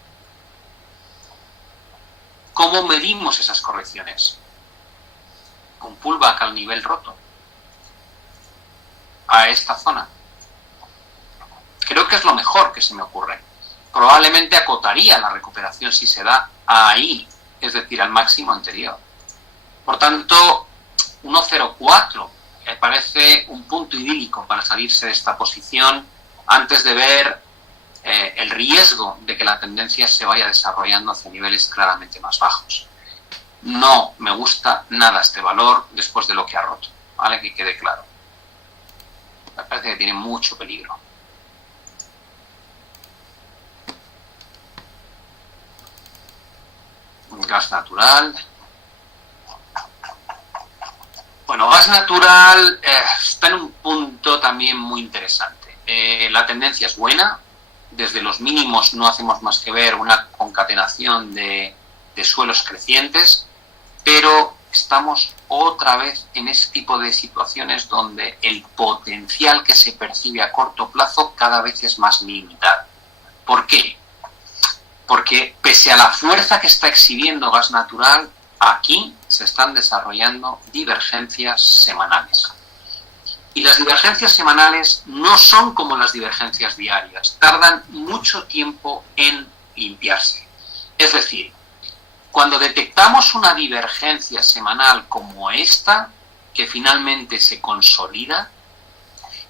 ¿Cómo medimos esas correcciones? Con pullback al nivel roto. A esta zona. Creo que es lo mejor que se me ocurre. Probablemente acotaría la recuperación si se da ahí, es decir, al máximo anterior. Por tanto, 1.04 me parece un punto idílico para salirse de esta posición antes de ver el riesgo de que la tendencia se vaya desarrollando hacia niveles claramente más bajos. No me gusta nada este valor después de lo que ha roto, ¿vale? Que quede claro. Me parece que tiene mucho peligro. Gas natural. Bueno, gas natural está en un punto también muy interesante. La tendencia es buena. Desde los mínimos no hacemos más que ver una concatenación de suelos crecientes, pero estamos otra vez en ese tipo de situaciones donde el potencial que se percibe a corto plazo cada vez es más limitado. ¿Por qué? Porque pese a la fuerza que está exhibiendo gas natural, aquí se están desarrollando divergencias semanales. Y las divergencias semanales no son como las divergencias diarias, tardan mucho tiempo en limpiarse. Es decir, cuando detectamos una divergencia semanal como esta, que finalmente se consolida,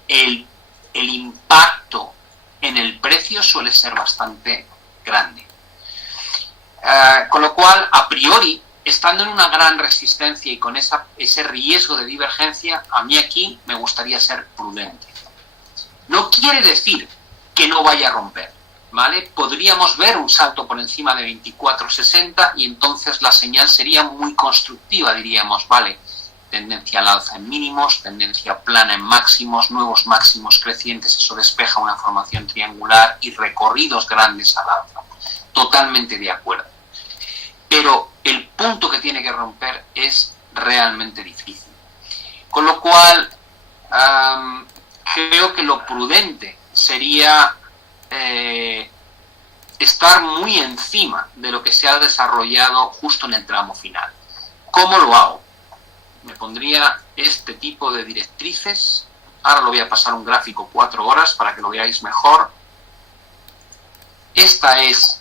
el impacto en el precio suele ser bastante grande. Con lo cual, a priori, estando en una gran resistencia y con ese riesgo de divergencia, a mí aquí me gustaría ser prudente. No quiere decir que no vaya a romper, ¿vale? Podríamos ver un salto por encima de 24.60 y entonces la señal sería muy constructiva, diríamos, vale, tendencia al alza en mínimos, tendencia plana en máximos, nuevos máximos crecientes, eso despeja una formación triangular y recorridos grandes al alza. Totalmente de acuerdo. Pero el punto que tiene que romper es realmente difícil. Con lo cual, creo que lo prudente sería estar muy encima de lo que se ha desarrollado justo en el tramo final. ¿Cómo lo hago? Me pondría este tipo de directrices. Ahora lo voy a pasar un gráfico 4 horas para que lo veáis mejor. Esta es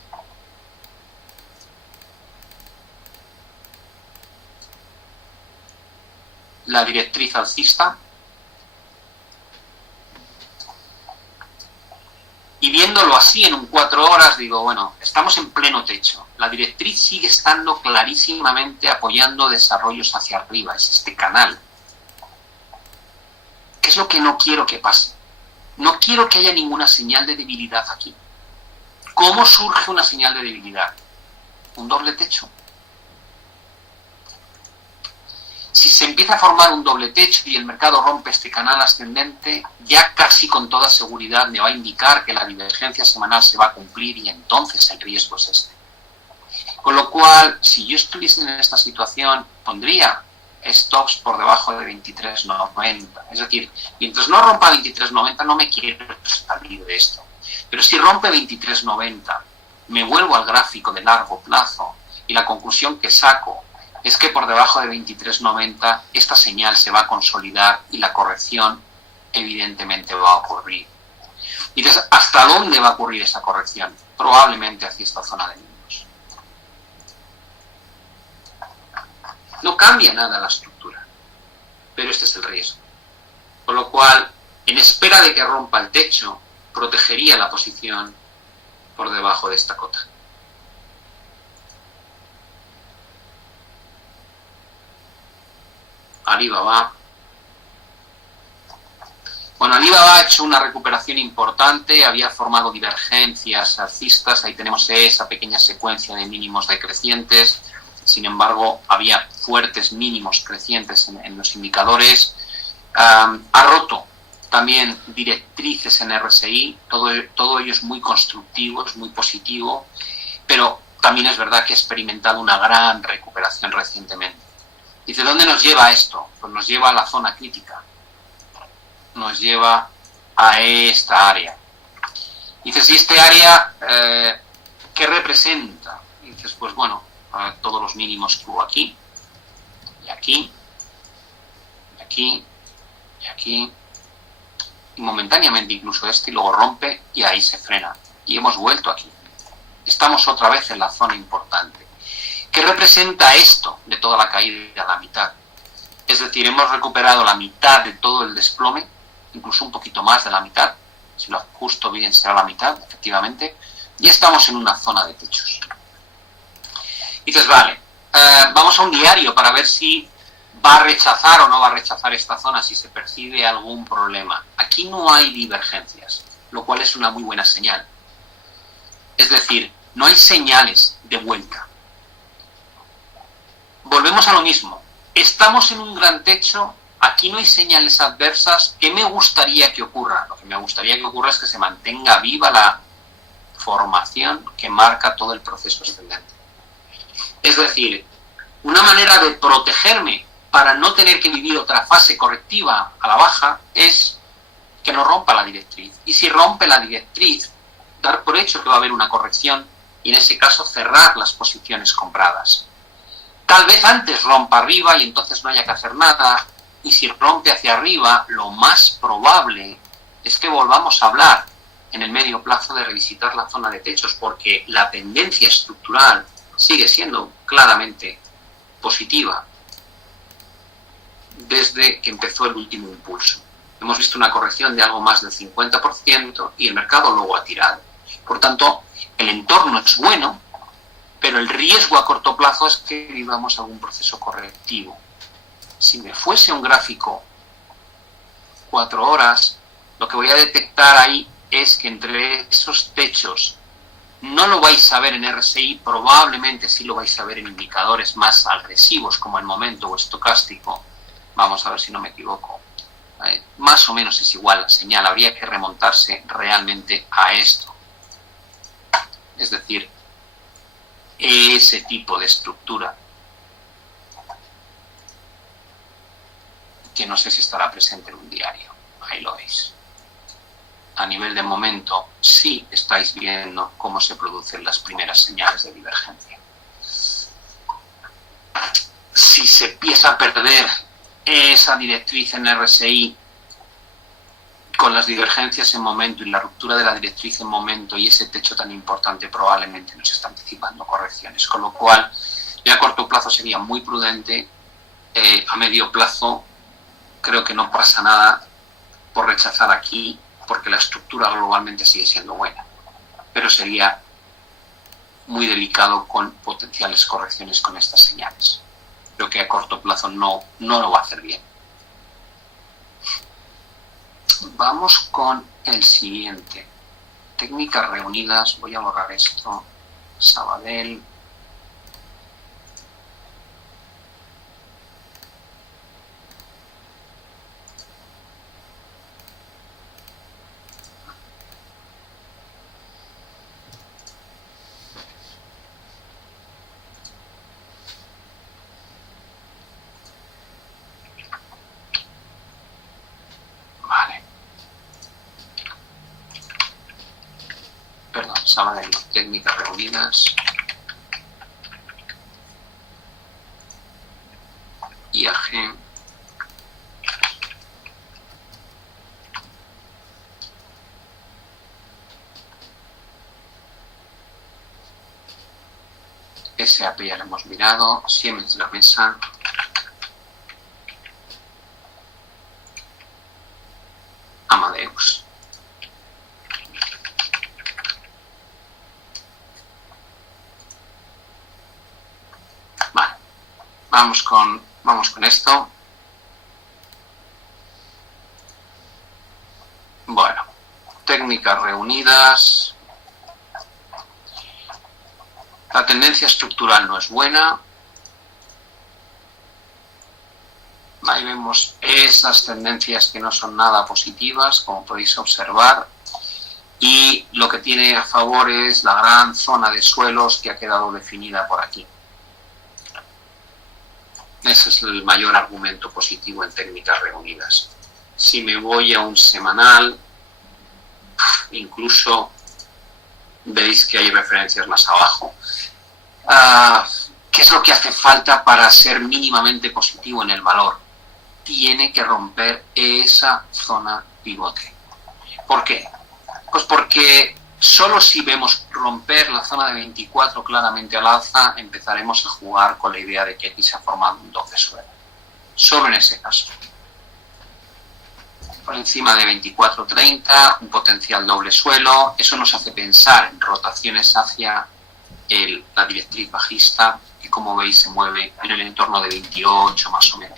la directriz alcista. Y viéndolo así en un 4 horas, digo, bueno, estamos en pleno techo. La directriz sigue estando clarísimamente apoyando desarrollos hacia arriba. Es este canal. ¿Qué es lo que no quiero que pase? No quiero que haya ninguna señal de debilidad aquí. ¿Cómo surge una señal de debilidad? Un doble techo. Si se empieza a formar un doble techo y el mercado rompe este canal ascendente, ya casi con toda seguridad me va a indicar que la divergencia semanal se va a cumplir y entonces el riesgo es este. Con lo cual, si yo estuviese en esta situación, pondría stops por debajo de 23.90. Es decir, mientras no rompa 23.90 no me quiero salir de esto. Pero si rompe 23.90, me vuelvo al gráfico de largo plazo y la conclusión que saco es que por debajo de 23.90 esta señal se va a consolidar y la corrección evidentemente va a ocurrir. Y entonces, ¿hasta dónde va a ocurrir esa corrección? Probablemente hacia esta zona de mínimos. No cambia nada la estructura, pero este es el riesgo. Con lo cual, en espera de que rompa el techo, protegería la posición por debajo de esta cota. Alibaba. Bueno, Alibaba ha hecho una recuperación importante, había formado divergencias alcistas, ahí tenemos esa pequeña secuencia de mínimos decrecientes, sin embargo, había fuertes mínimos crecientes en los indicadores. Ha roto también directrices en RSI, todo ello es muy constructivo, es muy positivo, pero también es verdad que ha experimentado una gran recuperación recientemente. Dice, ¿dónde nos lleva esto? Pues nos lleva a la zona crítica. Nos lleva a esta área. Dice, si este área, ¿qué representa? Dices, pues bueno, todos los mínimos que hubo aquí, y aquí, y aquí, y aquí, y momentáneamente incluso este, y luego rompe, y ahí se frena. Y hemos vuelto aquí. Estamos otra vez en la zona importante. ¿Qué representa esto de toda la caída a la mitad? Es decir, hemos recuperado la mitad de todo el desplome, incluso un poquito más de la mitad, si lo ajusto bien será la mitad, efectivamente, y estamos en una zona de techos. Y dices, vale, vamos a un diario para ver si va a rechazar o no va a rechazar esta zona, si se percibe algún problema. Aquí no hay divergencias, lo cual es una muy buena señal. Es decir, no hay señales de vuelta. Volvemos a lo mismo. Estamos en un gran techo, aquí no hay señales adversas. ¿Qué me gustaría que ocurra? Lo que me gustaría que ocurra es que se mantenga viva la formación que marca todo el proceso ascendente. Es decir, una manera de protegerme para no tener que vivir otra fase correctiva a la baja es que no rompa la directriz. Y si rompe la directriz, dar por hecho que va a haber una corrección y en ese caso cerrar las posiciones compradas. Tal vez antes rompa arriba y entonces no haya que hacer nada. Y si rompe hacia arriba, lo más probable es que volvamos a hablar en el medio plazo de revisitar la zona de techos, porque la tendencia estructural sigue siendo claramente positiva desde que empezó el último impulso. Hemos visto una corrección de algo más del 50% y el mercado luego ha tirado. Por tanto, el entorno es bueno, pero el riesgo a corto plazo es que vivamos algún proceso correctivo. Si me fuese un gráfico 4 horas, lo que voy a detectar ahí es que entre esos techos no lo vais a ver en RSI, probablemente sí lo vais a ver en indicadores más agresivos como el momento o estocástico. Vamos a ver si no me equivoco. Más o menos es igual la señal, habría que remontarse realmente a esto. Es decir, ese tipo de estructura que no sé si estará presente en un diario. Ahí lo veis. A nivel de momento, sí estáis viendo cómo se producen las primeras señales de divergencia. Si se empieza a perder esa directriz en RSI con las divergencias en momento y la ruptura de la directriz en momento y ese techo tan importante, probablemente nos está anticipando correcciones, con lo cual ya a corto plazo sería muy prudente, a medio plazo creo que no pasa nada por rechazar aquí, porque la estructura globalmente sigue siendo buena, pero sería muy delicado con potenciales correcciones con estas señales. Creo que a corto plazo no lo va a hacer bien. Vamos con el siguiente. Técnicas reunidas. Voy a borrar esto. Sabadell. Sabadell, técnicas reunidas. IAG. SAP ya lo hemos mirado. Siemens Gamesa. Amadeus. Vamos con esto. Bueno, técnicas reunidas. La tendencia estructural no es buena. Ahí vemos esas tendencias que no son nada positivas, como podéis observar. Y lo que tiene a favor es la gran zona de suelos que ha quedado definida por aquí. Ese es el mayor argumento positivo en técnicas reunidas. Si me voy a un semanal, incluso veis que hay referencias más abajo. ¿Qué es lo que hace falta para ser mínimamente positivo en el valor? Tiene que romper esa zona pivote. ¿Por qué? Pues porque solo si vemos romper la zona de 24 claramente al alza, empezaremos a jugar con la idea de que aquí se ha formado un doble suelo. Solo en ese caso. Por encima de 24.30, un potencial doble suelo. Eso nos hace pensar en rotaciones hacia la directriz bajista, que como veis se mueve en el entorno de 28 más o menos.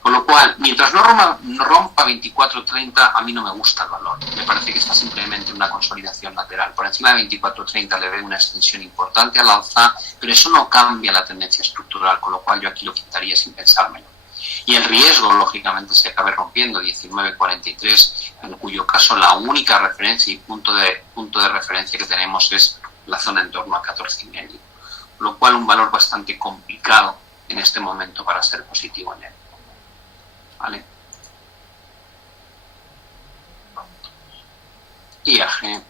Con lo cual, mientras no rompa 24.30, a mí no me gusta el valor. Me parece que está simplemente en una consolidación lateral. Por encima de 24.30 le veo una extensión importante al alza, pero eso no cambia la tendencia estructural, con lo cual yo aquí lo quitaría sin pensármelo. Y el riesgo, lógicamente, se acabe rompiendo 19.43, en cuyo caso la única referencia y punto de referencia que tenemos es la zona en torno a 14.5. Con lo cual, un valor bastante complicado en este momento para ser positivo en él. ¿Vale? IAG.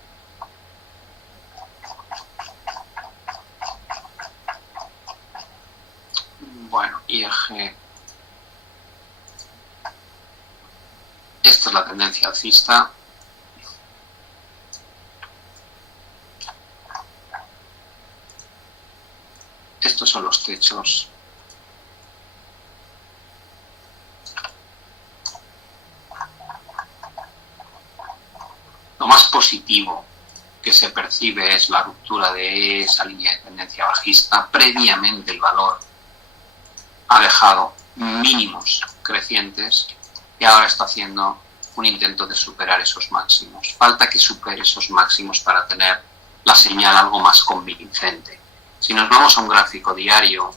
Bueno, IAG. Esta es la tendencia alcista. Estos son los techos. Lo más positivo que se percibe es la ruptura de esa línea de tendencia bajista. Previamente el valor ha dejado mínimos crecientes y ahora está haciendo un intento de superar esos máximos. Falta que supere esos máximos para tener la señal algo más convincente. Si nos vamos a un gráfico diario,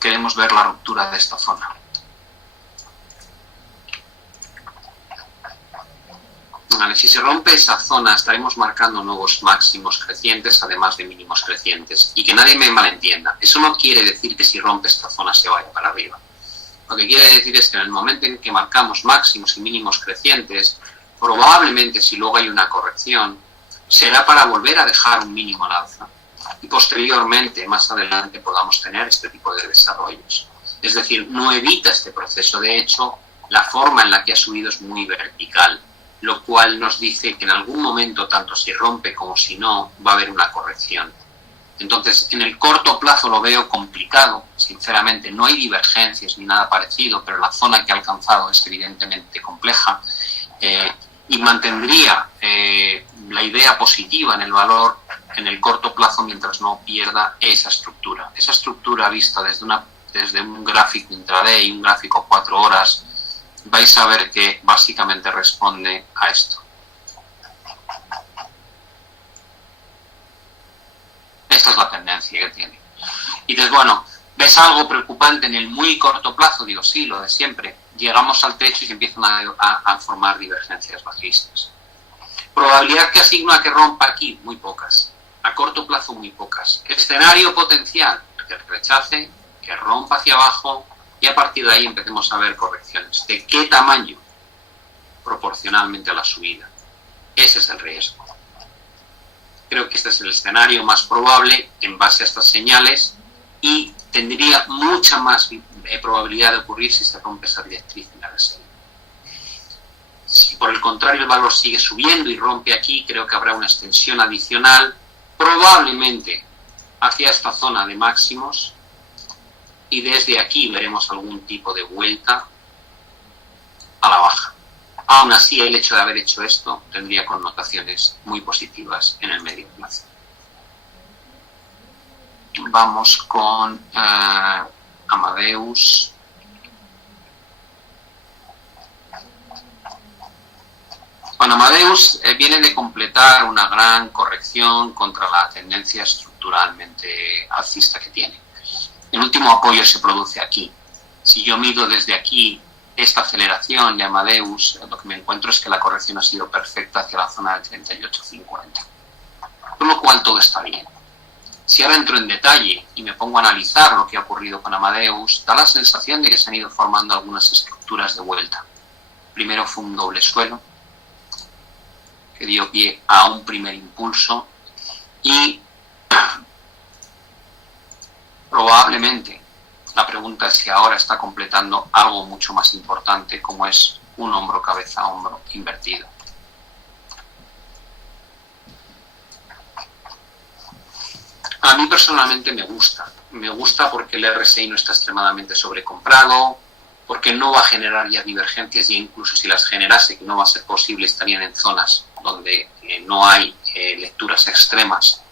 queremos ver la ruptura de esta zona. Vale, si se rompe esa zona, estaremos marcando nuevos máximos crecientes, además de mínimos crecientes. Y que nadie me malentienda. Eso no quiere decir que si rompe esta zona se vaya para arriba. Lo que quiere decir es que en el momento en que marcamos máximos y mínimos crecientes, probablemente si luego hay una corrección, será para volver a dejar un mínimo al alza. Y posteriormente, más adelante, podamos tener este tipo de desarrollos. Es decir, no evita este proceso. De hecho, la forma en la que ha subido es muy vertical, lo cual nos dice que en algún momento, tanto si rompe como si no, va a haber una corrección. Entonces, en el corto plazo lo veo complicado, sinceramente. No hay divergencias ni nada parecido, pero la zona que ha alcanzado es evidentemente compleja. Y mantendría la idea positiva en el valor en el corto plazo mientras no pierda esa estructura. Esa estructura vista desde un gráfico intraday y un gráfico 4 horas, vais a ver que básicamente responde a esto. Esta es la tendencia que tiene. Y dices, bueno, ¿ves algo preocupante en el muy corto plazo? Digo, sí, lo de siempre. Llegamos al techo y se empiezan a formar divergencias bajistas. Probabilidad que asigno a que rompa aquí, muy pocas. A corto plazo, muy pocas. Escenario potencial, que rechace, que rompa hacia abajo y a partir de ahí empecemos a ver correcciones. ¿De qué tamaño? Proporcionalmente a la subida. Ese es el riesgo. Creo que este es el escenario más probable en base a estas señales y tendría mucha más probabilidad de ocurrir si se rompe esa directriz en la RSI. Si por el contrario el valor sigue subiendo y rompe aquí, creo que habrá una extensión adicional, probablemente hacia esta zona de máximos, y desde aquí veremos algún tipo de vuelta a la baja. Aún así, el hecho de haber hecho esto tendría connotaciones muy positivas en el medio plazo. Vamos con Amadeus. Bueno, Amadeus viene de completar una gran corrección contra la tendencia estructuralmente alcista que tiene. El último apoyo se produce aquí. Si yo mido desde aquí esta aceleración de Amadeus, lo que me encuentro es que la corrección ha sido perfecta hacia la zona de 38.50. Por lo cual todo está bien. Si ahora entro en detalle y me pongo a analizar lo que ha ocurrido con Amadeus, da la sensación de que se han ido formando algunas estructuras de vuelta. Primero fue un doble suelo, que dio pie a un primer impulso y probablemente la pregunta es si ahora está completando algo mucho más importante como es un hombro cabeza a hombro invertido. A mí personalmente me gusta porque el RSI no está extremadamente sobrecomprado, porque no va a generar ya divergencias y incluso si las generase, que no va a ser posible, estarían en zonas donde no hay lecturas extremas,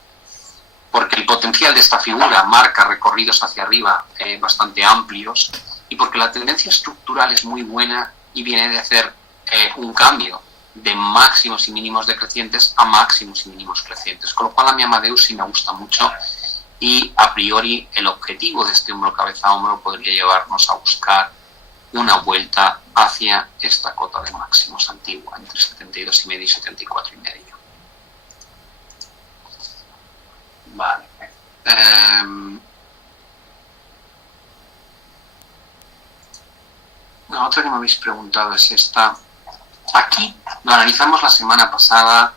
porque el potencial de esta figura marca recorridos hacia arriba bastante amplios y porque la tendencia estructural es muy buena y viene de hacer un cambio de máximos y mínimos decrecientes a máximos y mínimos crecientes, con lo cual a mi Amadeus sí me gusta mucho y a priori el objetivo de este hombro cabeza a hombro podría llevarnos a buscar una vuelta hacia esta cota de máximos antigua, entre 72,5 y 74,5. Vale. La otra que me habéis preguntado es esta. Aquí lo analizamos la semana pasada.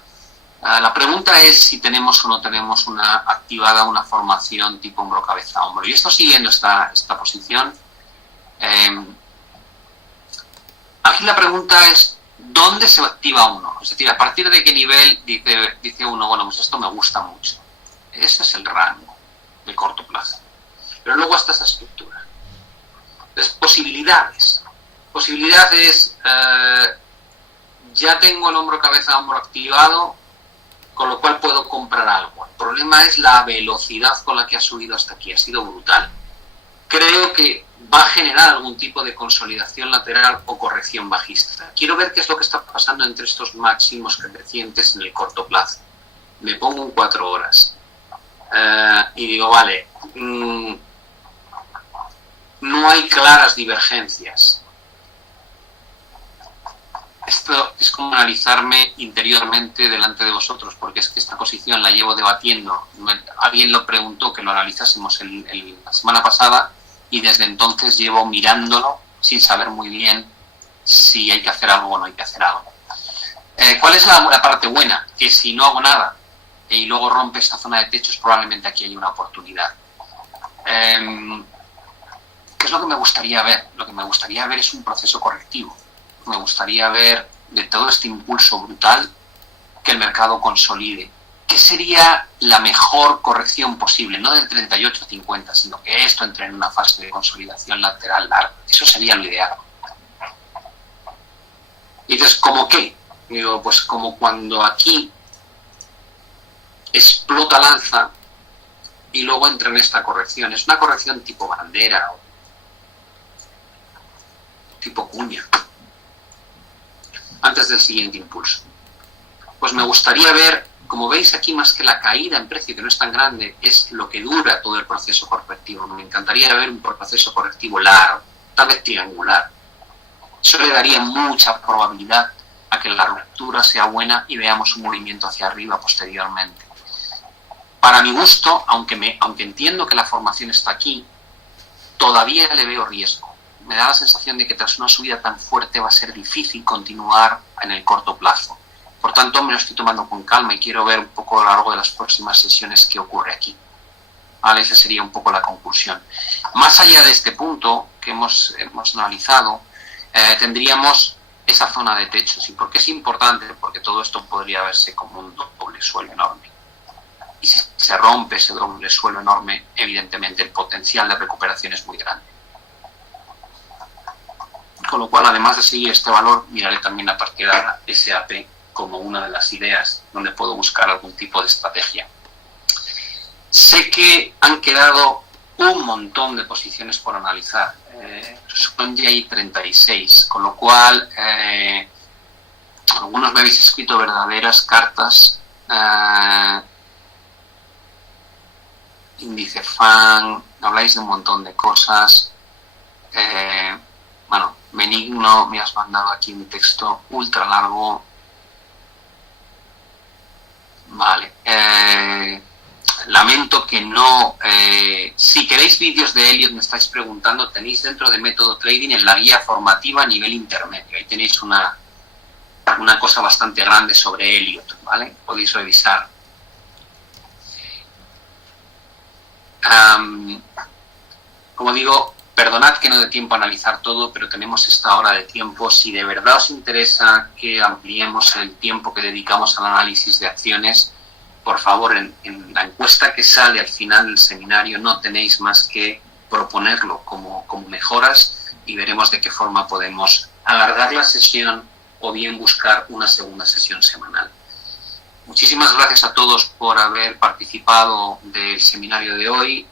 La pregunta es si tenemos o no tenemos activada una formación tipo hombro cabeza hombro. Yo estoy siguiendo esta posición. Aquí la pregunta es ¿dónde se activa uno? Es decir, a partir de qué nivel dice uno, bueno, pues esto me gusta mucho. Ese es el rango de corto plazo. Pero luego está esa estructura. Entonces, posibilidades. Posibilidades, ya tengo el hombro cabeza hombro activado, con lo cual puedo comprar algo. El problema es la velocidad con la que ha subido hasta aquí, ha sido brutal. Creo que va a generar algún tipo de consolidación lateral o corrección bajista. Quiero ver qué es lo que está pasando entre estos máximos crecientes en el corto plazo. Me pongo en 4 horas. Y digo, vale, no hay claras divergencias. Esto es como analizarme interiormente delante de vosotros, porque es que esta posición la llevo debatiendo. Alguien lo preguntó que lo analizásemos la semana pasada y desde entonces llevo mirándolo sin saber muy bien si hay que hacer algo o no hay que hacer algo. ¿Cuál es la parte buena? Que si no hago nada y luego rompe esta zona de techos, probablemente aquí hay una oportunidad. ¿Qué es lo que me gustaría ver? Lo que me gustaría ver es un proceso correctivo. Me gustaría ver de todo este impulso brutal que el mercado consolide ¿qué sería la mejor corrección posible? No del 38-50, sino que esto entre en una fase de consolidación lateral larga. Eso sería lo ideal. Y entonces, ¿cómo qué? Digo, pues como cuando aquí explota el alza y luego entra en esta corrección. Es una corrección tipo bandera o tipo cuña, antes del siguiente impulso. Pues me gustaría ver, como veis aquí, más que la caída en precio, que no es tan grande, es lo que dura todo el proceso correctivo. Me encantaría ver un proceso correctivo largo, tal vez triangular. Eso le daría mucha probabilidad a que la ruptura sea buena y veamos un movimiento hacia arriba posteriormente. Para mi gusto, aunque entiendo que la formación está aquí, todavía le veo riesgo. Me da la sensación de que tras una subida tan fuerte va a ser difícil continuar en el corto plazo. Por tanto, me lo estoy tomando con calma y quiero ver un poco a lo largo de las próximas sesiones qué ocurre aquí. ¿Vale? Esa sería un poco la conclusión. Más allá de este punto que hemos analizado, tendríamos esa zona de techos. ¿Y por qué es importante? Porque todo esto podría verse como un doble suelo enorme. Y si se rompe ese doble suelo enorme, evidentemente el potencial de recuperación es muy grande. Con lo cual, además de seguir este valor, miraré también la partida SAP como una de las ideas donde puedo buscar algún tipo de estrategia. Sé que han quedado un montón de posiciones por analizar. Son ya ahí 36, con lo cual algunos me habéis escrito verdaderas cartas. Índice FAN, habláis de un montón de cosas. Bueno, Benigno, me has mandado aquí un texto ultra largo. Vale. Lamento que no... si queréis vídeos de Elliott, me estáis preguntando, tenéis dentro de Método Trading en la guía formativa a nivel intermedio. Ahí tenéis una cosa bastante grande sobre Elliott, ¿vale? Podéis revisar. Como digo, perdonad que no dé tiempo a analizar todo, pero tenemos esta hora de tiempo. Si de verdad os interesa que ampliemos el tiempo que dedicamos al análisis de acciones, por favor, en la encuesta que sale al final del seminario no tenéis más que proponerlo como mejoras y veremos de qué forma podemos alargar la sesión o bien buscar una segunda sesión semanal. Muchísimas gracias a todos por haber participado del seminario de hoy.